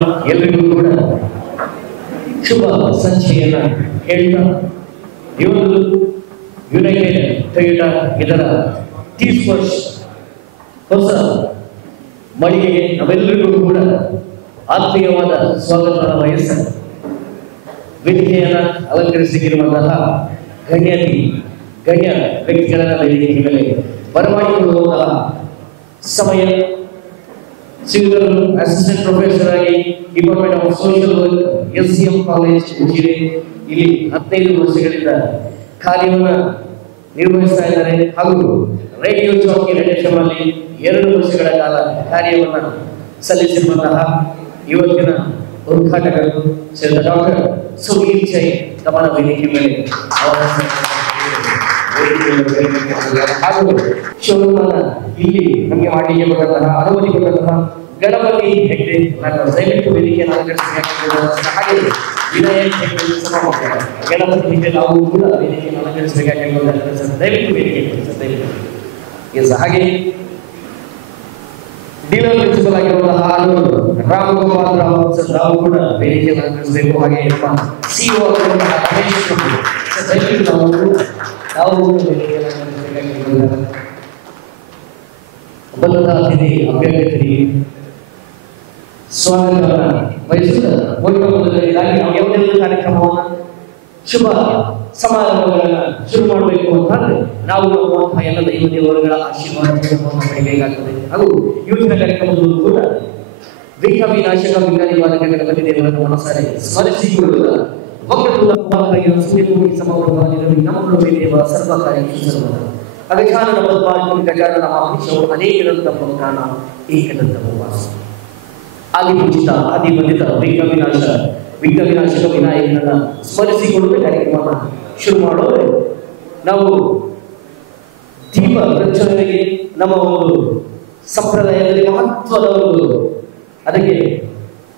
ಎಲ್ಲರಿಗೂ ಕೂಡ ಶುಭ ಸಂಚೆಯನ್ನ ಹೇಳ್ತಾ ಇವತ್ತು ಯುನೈಟೆಡ್ ಟೊಯೋಟಾ ಇದರ 30 ವರ್ಷ ಹೊಸ ಮಳಿಗೆಗೆ ನಾವೆಲ್ಲರಿಗೂ ಕೂಡ ಆತ್ಮೀಯವಾದ ಸ್ವಾಗತವನ್ನು ವಹಿಸ ವೇದಿಕೆಯನ್ನು ಅಲಂಕರಿಸಿರುವಂತಹ ಗಣ್ಯ ವ್ಯಕ್ತಿಗಳ ವೇದಿಕೆ ಮೇಲೆ ಬರಮಾಡಿಕೊಳ್ಳುವಂತಹ ಸಮಯ ಶ್ರೀಧರ್ ಅಸಿಸ್ಟೆಂಟ್ ಪ್ರೊಫೆಸರ್ ಆಗಿ department of social work SCM college Ujire ಇಲ್ಲಿ 15 ವರ್ಷಗಳಿಂದ ಕಾರ್ಯವನ್ನು ನಿರ್ವಹಿಸ್ತಾ ಇದ್ದಾರೆ ಹಾಗೂ ರೇಡಿಯೋ ಜಾಕಿ ರೆಡ್ FM ಅಲ್ಲಿ 2 ವರ್ಷಗಳ ಕಾಲ ಕಾರ್ಯವನ್ನು ಸಲ್ಲಿಸಿರುವಂತಹ ಇವತ್ತಿನ ಉದ್ಘಾಟಕರು ಶ್ರೀ ಡಾಕ್ಟರ್ ಸುವೀರ್ ಜೈನ್ ತಮ್ಮ ವೇದಿಕೆ ಮೇಲೆ ಹಾಗೂ ಶೋರೂಮನ್ನ ಇಲ್ಲಿ ನಮಗೆ ಮಾಡಲಿಕ್ಕೆ ಕೊಟ್ಟಂತಹ ಅನುಮತಿ ಕೊಟ್ಟಂತಹ ಗಣಪತಿ ಹೆಗ್ಡೆ ದಯವಿಟ್ಟು ವೇದಿಕೆಯನ್ನು ಅಲಂಕರಿಸಬೇಕಾಗಿರುವಂತಹ ಹಾಗೆ ವಿನಾಯಕ್ ಹೆಗ್ಡೆ ಗಣಪತಿ ಹೆಗ್ಡೆ ನಾವು ಕೂಡ ವೇದಿಕೆಯನ್ನು ಅಲಂಕರಿಸಬೇಕಾಗಿರುವಂತಹ ದಯವಿಟ್ಟು ವೇದಿಕೆ ಎಸ್ ಹಾಗೆ ಡೀಲರ್ ಪ್ರಿನ್ಸಿಪಲ್ ಆಗಿರುವಂತಹ ರಾಮ್ ಗೋಪಾಲ್ ರಾವ್ ಸರ್ ನಾವು ಕೂಡ ವೇದಿಕೆಯನ್ನು ಅಲಂಕರಿಸಬೇಕು ಹಾಗೆ ನಮ್ಮ CEO ಆಗಿರುವಂತಹ ರಮೇಶ್ ದಯವಿಟ್ಟು ನಾವು ಬಲ್ಲದ ಅತಿಥಿ ಅಭ್ಯರ್ಥಿಗಳಿಗೆ ಸ್ವಾಗತವನ್ನು ವಹಿಸುತ್ತಾ ಮೊದಲನೇದಾಗಿ ನಾವು ಯಾವುದೇ ಕಾರ್ಯಕ್ರಮವನ್ನು ಶುಭ ಸಮಾರಂಭಗಳನ್ನು ಶುರು ಮಾಡಬೇಕು ಅಂತಂದ್ರೆ ನಾವು ನಮ್ಮಂತಹ ಎಲ್ಲ ದೈವ ದೇವರುಗಳ ಆಶೀರ್ವಾದವನ್ನು ಪಡೆಯಬೇಕಾಗುತ್ತದೆ ಹಾಗೂ ಇವತ್ತಿನ ಕಾರ್ಯಕ್ರಮದಲ್ಲೂ ಕೂಡ ವಿನಾಶಕ ವಿಜ್ಞಾನಿವಾದ ಗಣಪತಿ ದೇವರನ್ನು ಮನಸಾರೆ ಸ್ಮರಿಸಿಕೊಳ್ಳುವ ವಿನಾಶಕ ವಿನಾಯಕನನ್ನ ಸ್ಮರಿಸಿಕೊಳ್ಳುವ ಕಾರ್ಯಕ್ರಮ ಶುರು ಮಾಡೋದ್ರೆ ನಾವು ದೀಪ ಪ್ರಜ್ವಲನೆಗೆ ನಮ್ಮ ಒಂದು ಸಂಪ್ರದಾಯದಲ್ಲಿ ಮಹತ್ವದ ಒಂದು ಅದಕ್ಕೆ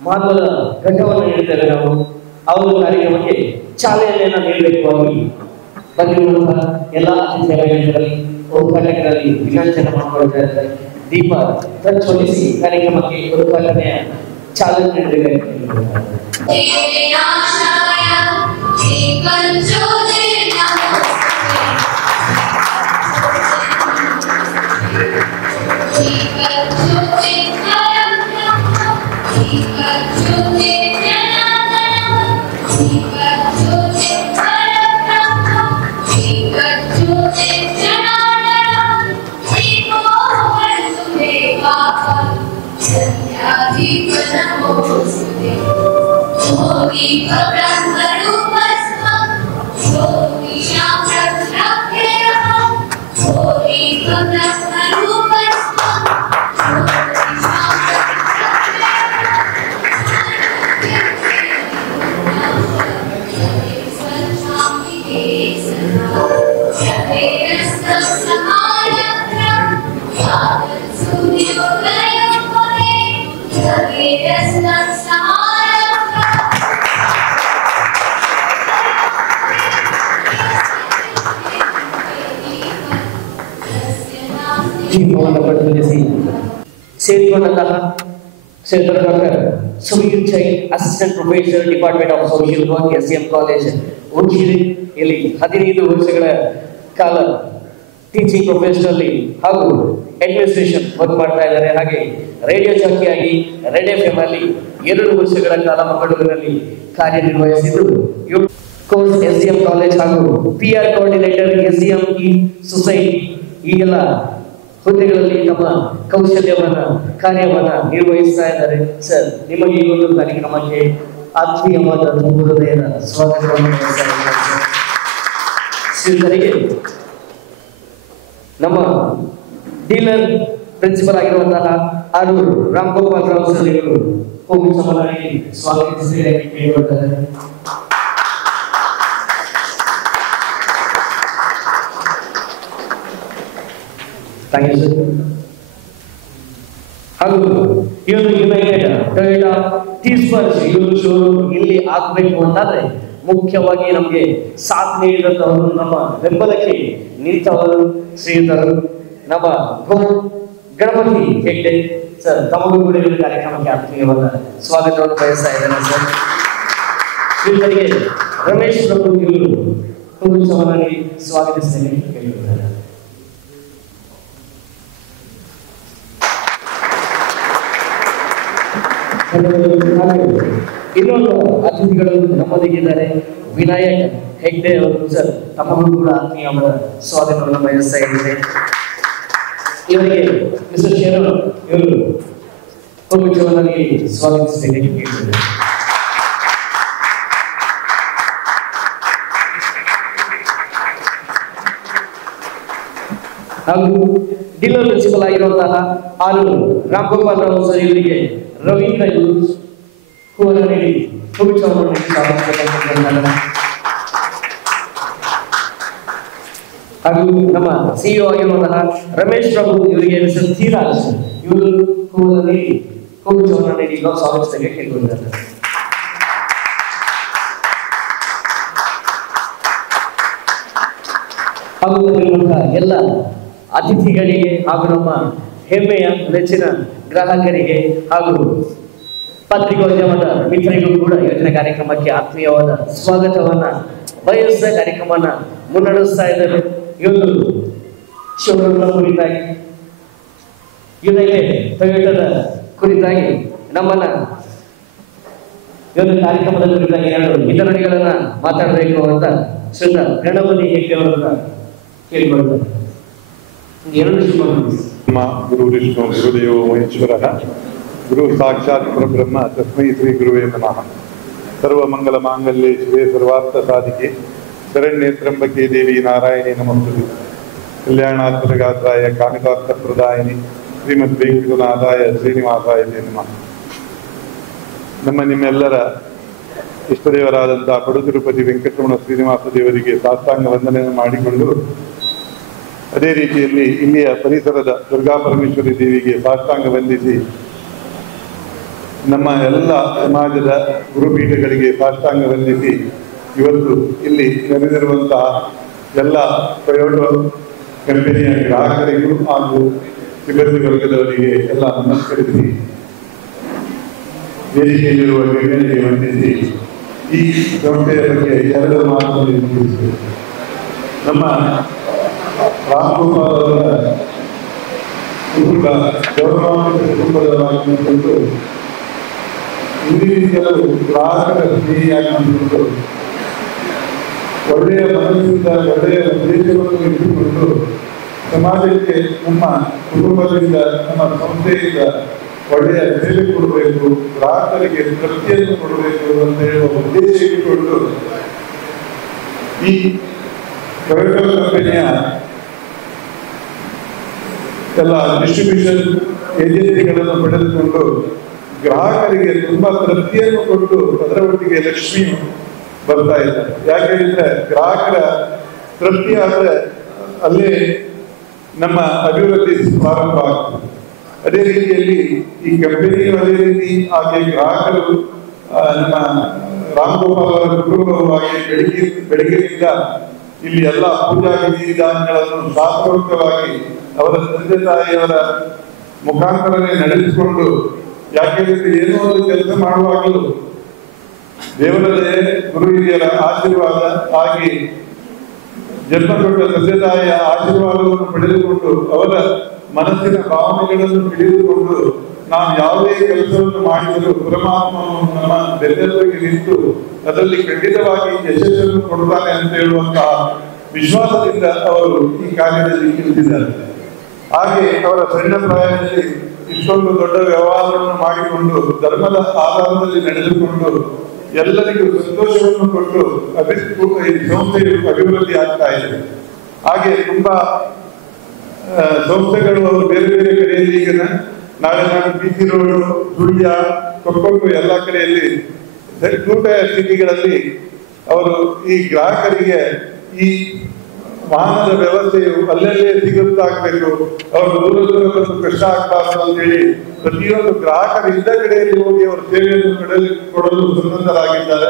ಮಹತ್ವದ ಘಟ್ಟವನ್ನು ನೀಡುತ್ತೇವೆ ನಾವು ಆ ಒಂದು ಕಾರ್ಯಕ್ರಮಕ್ಕೆ ಚಾಲನೆಯನ್ನು ನೀಡಬೇಕಾಗಿ ಬಂದಿರುವಂತಹ ಎಲ್ಲ ಅತಿಥಿಗಳಲ್ಲಿ ಉದ್ಘಾಟಕರಲ್ಲಿ ವಿನಾಶನ ಮಾಡಿಕೊಳ್ತಾ ಇದ್ದಾರೆ ದೀಪ ಪ್ರಜ್ವಲಿಸಿ ಕಾರ್ಯಕ್ರಮಕ್ಕೆ ಉದ್ಘಾಟನೆಯ ಚಾಲನೆ ನೀಡಬೇಕು ಸೇರಿಕೊಂಡಂತಹ Shri doctor Suveer Jain assistant professor department of social work SCM college Ujire ಇಲ್ಲಿ 15 ವರ್ಷಗಳ ಕಾಲ ಟೀಚಿಂಗ್ ಪ್ರೊಫೆಷನಲ್ಲಿ ಹಾಗೂ ಅಡ್ಮಿನಿಸ್ಟ್ರೇಷನ್ ವರ್ಕ್ ಮಾಡ್ತಾ ಇದ್ದಾರೆ ಹಾಗೆ ರೇಡಿಯೋ ಜಾಕಿಯಾಗಿ ರೆಡ್ FM ಅಲ್ಲಿ 2 ವರ್ಷಗಳ ಕಾಲ ಮಂಗಳೂರಿನಲ್ಲಿ ಕಾರ್ಯನಿರ್ವಹಿಸಿದ್ದು ಕೋರ್ಸ್ SCM ಕಾಲೇಜ್ ಹಾಗೂ PR ಕೋಆರ್ಡಿನೇಟರ್ SCM ಸೊಸೈಟಿ ಈಗೆಲ್ಲ ಹುದ್ದೆಗಳಲ್ಲಿ ತಮ್ಮ ಕೌಶಲ್ಯವನ್ನ ಕಾರ್ಯವನ್ನ ನಿರ್ವಹಿಸ್ತಾ ಇದ್ದಾರೆ ಸರ್ ನಿಮಗೆ ಈ ಒಂದು ಕಾರ್ಯಕ್ರಮಕ್ಕೆ ಆತ್ಮೀಯವಾದ ಹೃದಯದ ಸ್ವಾಗತವನ್ನು ಶ್ರೀಧರಿಗೆ ನಮ್ಮ ಡೀಲರ್ ಪ್ರಿನ್ಸಿಪಲ್ ಆಗಿರುವಂತಹ ಆರೂರು ರಾಮ್ ಗೋಪಾಲ್ ರಾವ್ ಸರ್ ಇವರು ಹೋಗಿ ಸಮಾನಾಗಿ ಸ್ವಾಗತಿಸಿದ್ದಾರೆ ಕೇಳಿಕೊಳ್ತಾರೆ ಥ್ಯಾಂಕ್ ಯು ಸರ್ ಹಾಗೂ ಇವತ್ತು ಯುನೈಟೆಡ್ ಟೊಯೋಟಾ 30 ವರ್ಷ ಇವತ್ತು ಶೋರೂಮ್ ಇಲ್ಲಿ ಆಗಬೇಕು ಅಂತಂದ್ರೆ ಮುಖ್ಯವಾಗಿ ನಮಗೆ ಸಾಥ್ ನೀಡಿದಂತವರು ನಮ್ಮ ಬೆಂಬಲಕ್ಕೆ ನಿಂತವರು ಶ್ರೀಧರ್ ನಮ್ಮ ಗಣಪತಿ ಹೆಗ್ಡೆ ಸರ್ ತಮಗೂ ಕೂಡ ಈ ಕಾರ್ಯಕ್ರಮಕ್ಕೆ ಆತ್ಮೀಯವಾದ ಸ್ವಾಗತವನ್ನು ಬಯಸ್ತಾ ಇದ್ದೇನೆ ಸರ್. ಶ್ರೀಗಳಿಗೆ ರಮೇಶ್ ಪ್ರಭು ಇವರು ಕುಟುಂಬವನ್ನು ಸ್ವಾಗತಿಸಲು ಕೇಳಿದ್ದಾರೆ. ಇನ್ನೊಂದು ಅತಿಥಿಗಳು ನಮ್ಮೊಂದಿಗಿದ್ದಾರೆ. ವಿನಾಯಕ್ ಹೆಗ್ಡೆ ಅವರು ಸರ್ ತಮಗೂ ಕೂಡ ಆತ್ಮೀಯವಾದ ಸ್ವಾಗತವನ್ನು ಬಯಸ್ತಾ ಇದ್ದೇನೆ. ಇವರಿಗೆ ಮಿಸ್ಟರ್ ಶೇರನ್ ಇವರು ಕುಟುಂಬವನ್ನು ಸ್ವಾಗತಿಸಬೇಕು ಕೇಳಿದ್ದಾರೆ. ಹಾಗೂ ಡಿಲ್ಲರ್ ಪ್ರಿನ್ಸಿಪಲ್ ಆಗಿರುವಂತಹ ಆಲೂರು ರಾಮ್ಗೋಪಾಲ್ ರಾವ್ ಸರ್ ಇವರಿಗೆ ರವೀಂದ್ರ ಹೂವನ್ನು ನೀಡಿ ಕುಟುಂಬವನ್ನು ಸ್ವಾಗತಿಸಬೇಕು. ಹಾಗೂ ನಮ್ಮ ಸಿಇಒ ಆಗಿರುವಂತಹ ರಮೇಶ್ ಪ್ರಭು ಇವರಿಗೆ ಮಿಸ್ಟರ್ ಧೀರಾಜ್ ಇವರು ಹೂವನ್ನು ನೀಡಿ ಕುಟುಂಬವನ್ನು ನೀಡಿ ಸ್ವಾಗತಿಸಬೇಕು ಕೇಳಿಕೊಂಡಿದ್ದಾರೆ. ಹಾಗೂ ಎಲ್ಲ ಅತಿಥಿಗಳಿಗೆ ಹಾಗೂ ನಮ್ಮ ಹೆಮ್ಮೆಯ ನೆಚ್ಚಿನ ಗ್ರಾಹಕರಿಗೆ ಹಾಗೂ ಪತ್ರಿಕೋದ್ಯಮದ ಮಿತ್ರರಿಗೂ ಕೂಡ ಇವತ್ತಿನ ಕಾರ್ಯಕ್ರಮಕ್ಕೆ ಆತ್ಮೀಯವಾದ ಸ್ವಾಗತವನ್ನ ಬಯಸಿದ ಕಾರ್ಯಕ್ರಮವನ್ನ ಮುನ್ನಡೆಸ್ತಾ ಇದ್ದಾರೆ. ಇವತ್ತು ಶೋರೂಮ್ನ ಕುರಿತಾಗಿ ಯುನೈಟೆಡ್ ಟೊಯೋಟಾದ ಕುರಿತಾಗಿ ನಮ್ಮನ್ನ ಇವತ್ತು ಕಾರ್ಯಕ್ರಮದ ಕುರಿತಾಗಿ ಎರಡು ವಿತರಣೆಗಳನ್ನ ಮಾತಾಡಬೇಕು ಅಂತ ಶ್ರೀ ಗಣಪತಿ ಹೆಗ್ಡೆ ಅವರನ್ನ ಕೇಳಿಕೊಳ್ತಾರೆ. ನಮ್ಮ ಗುರು ವಿಷ್ಣು ಗುರುದೇವೋ ಮಹೇಶ್ವರ ಗುರು ಸಾಕ್ಷಾತ್ ಪರಬ್ರಹ್ಮ ತಸ್ಮೈ ಶ್ರೀ ಗುರುವೇ ನಮಃ. ಸರ್ವಮಂಗಲ ಮಾಂಗಲ್ಯೆ ಶಿವೆ ಸರ್ವಾರ್ಥ ಸಾಧಿಕೆ ಶರಣ್ಯೇ ತ್ರ್ಯಂಬಕೆ ದೇವಿ ನಾರಾಯಣಿ ನಮಸ್ತುತೆ. ಕಲ್ಯಾಣಾತ್ಮಕ ಗಾತ್ರಾಯ ಕಾಮಿತಾರ್ಥ ಪ್ರದಾಯಿನಿ ಶ್ರೀಮದ್ ವೆಂಕಟನಾಥಾಯ ಶ್ರೀನಿವಾಸಾಯ ನಮಃ. ನಿಮ್ಮೆಲ್ಲರ ಇಷ್ಟದೇವರಾದಂತಹ ಪಡುತಿರುಪತಿ ವೆಂಕಟರಮಣ ಶ್ರೀನಿವಾಸ ದೇವರಿಗೆ ಸಾಷ್ಟಾಂಗ ವಂದನೆಯನ್ನು ಮಾಡಿಕೊಂಡು, ಅದೇ ರೀತಿಯಲ್ಲಿ ಇಲ್ಲಿಯ ಪರಿಸರದ ದುರ್ಗಾ ಪರಮೇಶ್ವರಿ ದೇವಿಗೆ ಸಾಷ್ಟಾಂಗ ವಂದಿಸಿ, ನಮ್ಮ ಎಲ್ಲ ಸಮಾಜದ ಗುರುಪೀಠಗಳಿಗೆ ಸಾಷ್ಟಾಂಗ ವಂದಿಸಿ, ಇವತ್ತು ಇಲ್ಲಿ ನೆರೆದಿರುವಂತಹ ಎಲ್ಲ ಟೊಯೋಟಾ ಕಂಪನಿಯ ಗ್ರಾಹಕರಿಗೂ ಹಾಗೂ ಸಿಬ್ಬಂದಿ ವರ್ಗದವರಿಗೆ ಎಲ್ಲ ನಮಸ್ಕರಿಸಿ, ವೇದಿಕೆಯಲ್ಲಿರುವ ಗಣ್ಯರಿಗೆ ವಂದಿಸಿ ಈ ಸಂಸ್ಥೆಯ ಬಗ್ಗೆ ಎರಡು ಮಾತುಗಳನ್ನು ಮುಗಿಸಿದರು. ನಮ್ಮ ರಾಮ್ಗೋಪಾಲ್ ಅವರ ಕುಟುಂಬ ಗೌರವಾನ್ವಿತ ಕುಟುಂಬದವರಾಗಿಕೊಂಡು ಇಂದಿನಿಂದಲೂ ಗ್ರಾಹಕರ ಸ್ನೇಹಿಯಾಗಿಕೊಂಡು ಒಳ್ಳೆಯ ಮನಸ್ಸಿಂದ ಒಳ್ಳೆಯ ಉದ್ದೇಶವನ್ನು ಇಟ್ಟುಕೊಂಡು ಸಮಾಜಕ್ಕೆ ನಮ್ಮ ಕುಟುಂಬದಿಂದ ನಮ್ಮ ಸಂಸ್ಥೆಯಿಂದ ಒಳ್ಳೆಯ ಸೇವೆ ಕೊಡಬೇಕು, ಗ್ರಾಹಕರಿಗೆ ತೃಪ್ತಿಯನ್ನು ಕೊಡಬೇಕು ಅಂತ ಹೇಳುವ ಉದ್ದೇಶ ಇಟ್ಟುಕೊಂಡು ಈ ಟೊಯೋಟಾ ಕಂಪನಿಯ ಎಲ್ಲ ಡಿಸ್ಟ್ರಿಬ್ಯೂಷನ್ ಏಜೆನ್ಸಿಗಳನ್ನು ಪಡೆದುಕೊಂಡು ಗ್ರಾಹಕರಿಗೆ ತುಂಬಾ ತೃಪ್ತಿಯನ್ನು ಕೊಟ್ಟು ಅದರ ಒಟ್ಟಿಗೆ ಲಕ್ಷ್ಮಿ ಬರ್ತಾ ಇದ್ದಾರೆ. ಯಾಕೆಂದ್ರೆ ಗ್ರಾಹಕರ ತೃಪ್ತಿ ಆದ್ರೆ ಅಲ್ಲೇ ನಮ್ಮ ಅಭಿವೃದ್ಧಿ ಪ್ರಾರಂಭ ಆಗ್ತದೆ. ಅದೇ ರೀತಿಯಲ್ಲಿ ಈ ಕಂಪನಿಯು ಅದೇ ರೀತಿ ಹಾಗೆ ಗ್ರಾಹಕರು ನಮ್ಮ ರಾಮ್ಗೋಪಾಲ್ ಅವರ ಕುಟುಂಬವು ಹಾಗೆ ಬೆಳಗ್ಗೆಯಿಂದ ಇಲ್ಲಿ ಎಲ್ಲ ಪೂಜಾ ವಿಧಿವಿಧಾನಗಳನ್ನು ಶಾಸ್ತ್ರೋಕ್ತವಾಗಿ ಅವರ ತಂದೆ ತಾಯಿಯವರ ಮುಖಾಂತರನೇ ನಡೆಸಿಕೊಂಡು, ಯಾಕೆಂದ್ರೆ ಏನೋ ಒಂದು ಕೆಲಸ ಮಾಡುವಾಗಲೂ ದೇವರ ದಯೆ ಗುರು ಹಿರಿಯರ ಆಶೀರ್ವಾದ ಆಗಿ ಜನ್ಮ ಕೊಟ್ಟ ತಂದೆ ತಾಯಿಯ ಆಶೀರ್ವಾದವನ್ನು ಪಡೆದುಕೊಂಡು ಅವರ ಮನಸ್ಸಿನ ಭಾವನೆಗಳನ್ನು ತಿಳಿದುಕೊಂಡು ನಾವು ಯಾವುದೇ ಕೆಲಸವನ್ನು ಮಾಡಿದರೂ ಪರಮಾತ್ಮನು ನಮ್ಮ ಬೆನ್ನೆಲುಬಿಗೆ ನಿಂತು ಅದರಲ್ಲಿ ಖಂಡಿತವಾಗಿ ಯಶಸ್ಸನ್ನು ಕೊಡುತ್ತಾನೆ ಅಂತ ಹೇಳುವಂತಹ ವಿಶ್ವಾಸದಿಂದ ಅವರು ಈ ಕಾರ್ಯದಲ್ಲಿ ನಿಂತಿದ್ದಾರೆ. ಹಾಗೆ ಅವರ ಸಣ್ಣ ಪ್ರಾಯದಲ್ಲಿ ಇಷ್ಟೊಂದು ದೊಡ್ಡ ವ್ಯವಹಾರವನ್ನು ಮಾಡಿಕೊಂಡು ಧರ್ಮದ ಆಧಾರದಲ್ಲಿ ನಡೆದುಕೊಂಡು ಎಲ್ಲರಿಗೂ ಸಂತೋಷವನ್ನು ಕೊಟ್ಟು ಈ ಸಂಸ್ಥೆಯು ಅಭಿವೃದ್ಧಿ ಆಗ್ತಾ ಇದೆ. ಹಾಗೆ ತುಂಬಾ ಸಂಸ್ಥೆಗಳು ಅವರು ಬೇರೆ ಬೇರೆ ಕಡೆಯಲ್ಲಿ ಈಗ ನಾಳೆ ನಾನು ಬಿಸಿ ರೋಡು, ಸುಳ್ಯ, ಕೊಕ್ಕೊ ಎಲ್ಲ ಕಡೆಯಲ್ಲಿ ಕೂಟ ಸ್ಥಿತಿಗಳಲ್ಲಿ ಅವರು ಈ ಗ್ರಾಹಕರಿಗೆ ಈ ವಾಹನದ ವ್ಯವಸ್ಥೆಯು ಅಲ್ಲಲ್ಲೇ ಸಿಗುತ್ತಾಗಬೇಕು, ಅವರು ದೂರ ದೂರದಷ್ಟು ಕಷ್ಟ ಆಗಬಾರದು ಅಂತೇಳಿ ಪ್ರತಿಯೊಂದು ಗ್ರಾಹಕರ ಇದ್ದ ಕಡೆಯಲ್ಲಿ ಹೋಗಿ ಅವರ ಸೇವೆಯನ್ನು ಕೊಡಲು ಸನ್ನದ್ಧರಾಗಿದ್ದಾರೆ.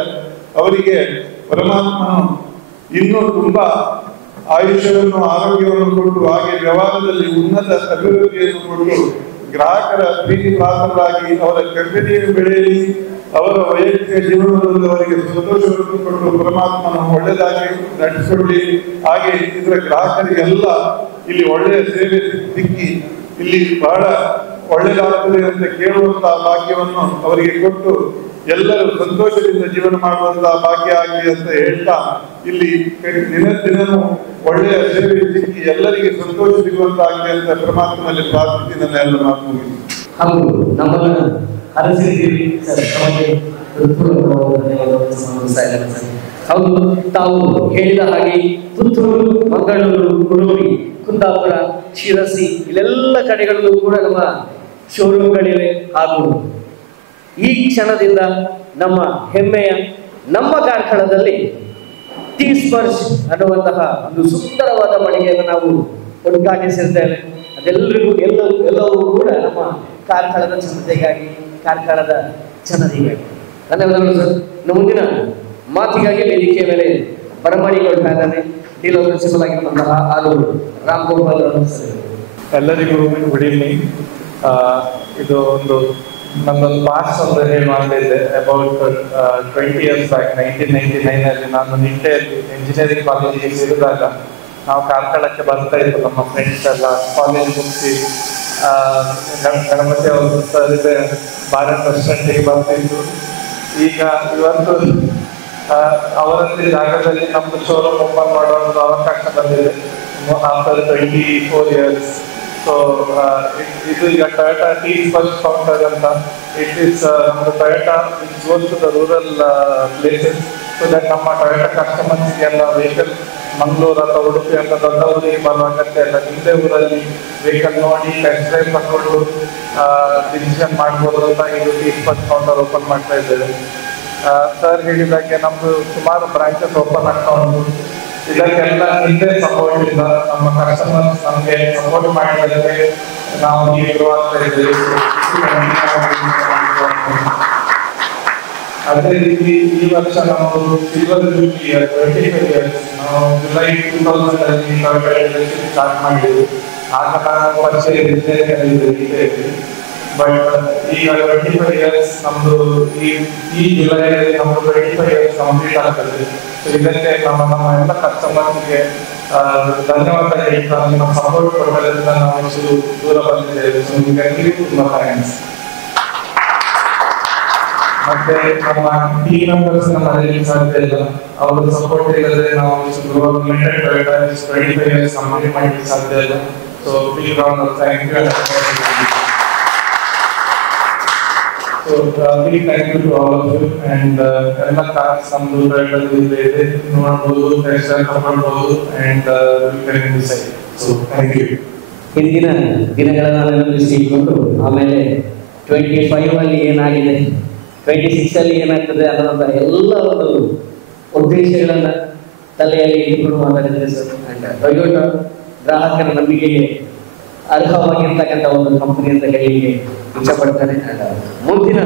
ಅವರಿಗೆ ಪರಮಾತ್ಮನು ಇನ್ನೂ ತುಂಬಾ ಆಯುಷ್ಯವನ್ನು ಆರೋಗ್ಯವನ್ನು ಕೊಟ್ಟು ಹಾಗೆ ವ್ಯವಹಾರದಲ್ಲಿ ಉನ್ನತ ಅಭಿವೃದ್ಧಿಯನ್ನು ಕೊಟ್ಟು ಗ್ರಾಹಕರ ಪ್ರೀತಿ ಪಾತ್ರರಾಗಿ ಅವರ ಕಂಪನಿಯನ್ನು ಬೆಳೆಯಲಿ, ಅವರ ವೈಯಕ್ತಿಕ ಜೀವನದಲ್ಲಿ ಅವರಿಗೆ ಸಂತೋಷವನ್ನು ಕೊಟ್ಟು ಪರಮಾತ್ಮನ ಒಳ್ಳೆಯದಾಗಿ ನಡೆಸಿಕೊಳ್ಳಿ. ಹಾಗೆ ಇದರ ಗ್ರಾಹಕರಿಗೆಲ್ಲ ಇಲ್ಲಿ ಒಳ್ಳೆಯ ಸೇವೆ ಸಿಕ್ಕಿ ಇಲ್ಲಿ ಬಹಳ ಒಳ್ಳೆಯದಾಗುತ್ತದೆ ಅಂತ ಕೇಳುವಂತಹ ಭಾಗ್ಯವನ್ನು ಅವರಿಗೆ ಕೊಟ್ಟು ಎಲ್ಲರೂ ಸಂತೋಷದಿಂದ ಜೀವನ ಮಾಡುವಂತಹ ಭಾಗ್ಯ ಆಗಲಿ ಅಂತ ಹೇಳ್ತಾ, ಇಲ್ಲಿ ದಿನವೂ ಒಳ್ಳೆಯ ಸೇವೆ ಸಿಕ್ಕಿ ಎಲ್ಲರಿಗೆ ಸಂತೋಷ ಸಿಗುವಂತಾಗಲಿ ಅಂತ ಪರಮಾತ್ಮನಲ್ಲಿ ಪ್ರಾರ್ಥಿಸಿ ನನ್ನ ಎಲ್ಲ ಮಾತು ಮುಗಿಸಿ. ಹಾಗೂ ನಮ್ಮನ್ನ ಹರಸಿದ್ದೀರಿ ಸರ್, ಹೌದು, ತಾವು ಹೇಳಿದ ಹಾಗೆ ಪುತ್ತೂರು, ಮಂಗಳೂರು, ಉಡುಪಿ, ಕುಂದಾಪುರ, ಶಿರಸಿ ಇಲ್ಲೆಲ್ಲ ಕಡೆಗಳಲ್ಲೂ ಕೂಡ ನಮ್ಮ ಶೋರೂಮ್ಗಳಿವೆ. ಹಾಗೂ ಈ ಕ್ಷಣದಿಂದ ನಮ್ಮ ಹೆಮ್ಮೆಯ ನಮ್ಮ ಕಾರ್ಕಳದಲ್ಲಿ ಟೀ ಸ್ಪರ್ಶ್ ಅನ್ನುವಂತಹ ಒಂದು ಸುಂದರವಾದ ಮಳಿಗೆಯನ್ನು ನಾವು ಉದ್ಘಾಟಿಸಿರ್ತೇವೆ. ಅದೆಲ್ಲರಿಗೂ ಎಲ್ಲವೂ ಕೂಡ ನಮ್ಮ ಕಾರ್ಕಳದ ಜನತೆಗಾಗಿ, ಕಾರ್ಕಳದ ಜನರಿಗಾಗಿ. ಧನ್ಯವಾದಗಳು ಸರ್. ಇನ್ನು ಮುಂದಿನ ಮಾತಿಗಾಗಿ ವೇದಿಕೆಯ ಮೇಲೆ ಬರಮಾಡಿಕೊಳ್ತಾ ಇದ್ದಾನೆ ಡೀಲರ್ ಪ್ರಿನ್ಸಿಪಲ್ ಆಗಿರುವಂತಹ ಆಲೂರು ರಾಮ್ ಗೋಪಾಲ್ ಅವರು ಸರ್. ಎಲ್ಲರಿಗೂ ಗುಡ್ ಈವ್ನಿಂಗ್. ಇದು ಒಂದು ನನ್ನೊಂದು ಪಾಸ್ ಒಂದು ಹೇಳಿ ಮಾಡ್ತಿದ್ದೆ. ಅಬೌಟ್ 20 years ಬ್ಯಾಕ್ 1999 ನಾನು ನಿಟ್ಟೆಯಲ್ಲಿ ಇಂಜಿನಿಯರಿಂಗ್ ಕಾಲೇಜಿಗೆ ಸೇರಿದಾಗ ನಾವು ಕಾರ್ಕಳಕ್ಕೆ ಬರ್ತಾ ಇತ್ತು. ನಮ್ಮ ಫ್ರೆಂಡ್ಸ್ ಎಲ್ಲ ಕಾಲೇಜ್ ಮುಗಿಸಿ ಗಣಪತಿ ಅವರು ಸರಿದೆ ಭಾರತ್ ರೆಸ್ಟೋರೆಂಟಿಗೆ ಬರ್ತಿತ್ತು. ಈಗ ಇವತ್ತು ಅವರಲ್ಲಿ ಜಾಗದಲ್ಲಿ ನಮ್ಮದು ಶೋರೂಮ್ ಓಪನ್ ಮಾಡೋ ಒಂದು ಅವಕಾಶ ಬಂದಿದೆ ಆಫ್ಟರ್ 24 years. ಸೊ ಇದು ಈಗ ಟೊಯೋಟಾ ಟೀ ಫಸ್ಟ್ ಕೌಂಟರ್ ಅಂತ. ಇಟ್ ಈಸ್ ನಮ್ಮದು Toyota it goes to the rural places so that ನಮ್ಮ ಟೊಯೋಟಾ ಕಸ್ಟಮರ್ಸ್ಗೆಲ್ಲ ವೆಹಿಕಲ್ ಮಂಗಳೂರು ಅಥವಾ ಉಡುಪಿ ಅಂತ ದೊಡ್ಡ ಊರಿಗೆ ಬರುವ ಅಗತ್ಯ ಇಲ್ಲ. ಹಿಂದೆ ಊರಲ್ಲಿ ವೆಹಿಕಲ್ ನೋಡಿ ಟೆಸ್ಟ್ ಡ್ರೈವ್ ತಗೊಂಡು ಡಿಸಿಷನ್ ಮಾಡ್ಬೋದು ಅಂತ ಇದು ಟೀ ಫಸ್ಟ್ ಕೌಂಟರ್ ಓಪನ್ ಮಾಡ್ತಾ ಇದ್ದೇವೆ. ಸರ್ ಹೇಳಿದಾಗೆ ನಮ್ಮದು ಸುಮಾರು ಬ್ರಾಂಚಸ್ ಓಪನ್ ಆಗ್ತಾ ಉಂಟು. ಇದಕ್ಕೆಲ್ಲ ಹಿಂದೆ ಸಪೋರ್ಟ್ ಇಲ್ಲ. ನಮ್ಮ ಕಸ್ಟಮರ್ಸ್ ನಮಗೆ ಸಪೋರ್ಟ್ ಮಾಡಿದರೆ ನಾವು ಈಗ ಇರುವಾಗ್ತಾ ಇದ್ದೇವೆ. ಅದೇ ರೀತಿ ಈ ವರ್ಷ ನಾವು ಸಿಲ್ವರ್ ಜೂಬ್ಲಿ 25 years ನಾವು ಜುಲೈ 2000 ಸ್ಟಾರ್ಟ್ ಮಾಡಿದ್ವಿ. ಆಗ ನಾವು ಪರಿಚಯ ಇದ್ದೇವೆ. ಬಟ್ ಈಗ 25 years ನಮ್ದು ಈ ಜುಲೈಯಲ್ಲಿ ನಮ್ದು 25 years ಕಂಪ್ಲೀಟ್ ಆಗ್ತದೆ. ಇದಕ್ಕೆ ನಮ್ಮ ಎಲ್ಲ ಕಸ್ಟಮರ್ಸ್ಗೆ ಧನ್ಯವಾದ ಹೇಳ್ತಾ ನಿಮ್ಮ ಸಪೋರ್ಟ್ ಕೊಡೋದ್ರಿಂದ ನಾವು ಇಷ್ಟು ದೂರ ಬಂದಿದ್ದೇವೆ. ಸೊ ನಿಮಗೆ ತುಂಬಾ ಥ್ಯಾಂಕ್ಸ್. ಮತ್ತೆ ನಮ್ಮ ಟೀಮ್ ಮೆಂಬರ್ಸ್ ಮನೆಯಲ್ಲಿ ಸಾಧ್ಯ ಇಲ್ಲ, ಅವರ ಸಪೋರ್ಟ್ ಇಲ್ಲದೆ ನಾವು ಇಷ್ಟು ಲಿಮಿಟೆಡ್ 25 years ಕಂಪ್ಲೀಟ್ ಮಾಡಲಿಕ್ಕೆ ಸಾಧ್ಯ ಇಲ್ಲ. So big round of thank you. So big thank you to all of you and ಎಲ್ಲ ಕಾರ್ಸ್ ನಮ್ಮದು ಟೊಯೋಟಾದಲ್ಲಿ ಇದೆ, ನೋಡಬಹುದು, ಟೆಸ್ಟ್ ತಗೊಳ್ಬಹುದು and we can decide. So thank you. ಹಿಂದಿನ ದಿನಗಳನ್ನು ನೆನಪಿಸಿಕೊಂಡು ಆಮೇಲೆ 25 ಅಲ್ಲಿ ಏನಾಗಿದೆ, 26 ಅಲ್ಲಿ ಏನಾಗ್ತದೆ ಅನ್ನೋಂಥ ಎಲ್ಲ ಒಂದು ಉದ್ದೇಶಗಳನ್ನ ತಲೆಯಲ್ಲಿ ಇಟ್ಕೊಂಡು ಮಾತಾಡಿದ್ರೆ ಸರ್. ಅಂಡ್ ಟೊಯೋಟಾ ಗ್ರಾಹಕರ ನಂಬಿಕೆಗೆ ಅರ್ಹವಾಗಿರ್ತಕ್ಕಂಥ ಒಂದು ಕಂಪನಿ ಅಂತ ಹೇಳಲಿಕ್ಕೆ ಇಷ್ಟಪಡ್ತಾರೆ. ಮುಂದಿನ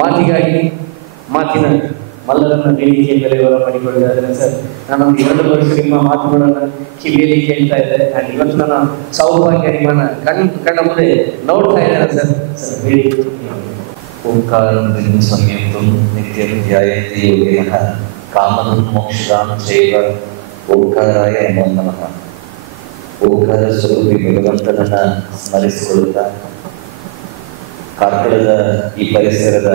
ಮಾತಿಗಾಗಿ ಮಾತಿನ ಮಲ್ಲರನ್ನ ವೇದಿಕೆಯ ಮೇಲೆ ಮಾಡಿಕೊಂಡಿದ್ದಾರೆ ಸರ್. ನಾನು 2 ವರ್ಷ ನಿಮ್ಮ ಮಾತುಗಳನ್ನು ಕಿವಿಯಲ್ಲಿ ಕೇಳ್ತಾ ಇದ್ದೆ. ಅಂಡ್ ಇವತ್ತು ನನ್ನ ಸೌಭಾಗ್ಯ ನಿಮ್ಮನ್ನ ಕಣ್ಣ ಮುಂದೆ ನೋಡ್ತಾ ಇದ್ದಾರೆ ಸರ್. ಸರ್ ಹೇಳಿ. ಓಂಕಾರಂ ಸಂಯುಕ್ತಂ ನಿತ್ಯಂ ಧ್ಯಾಯಂತಿ ಯೋಗಿನಃ ಕಾಮಂ ಮೋಕ್ಷದಾಂ ಚೈವ ಓಂಕಾರಾಯ ನಮೋ ನಮಃ. ಓಂಕಾರ ಸ್ವರೂಪಿ ಭಗವಂತನನ್ನ ಸ್ಮರಿಸಿಕೊಳ್ಳುತ್ತಾ ಕಾರ್ಕಳದ ಈ ಪರಿಸರದ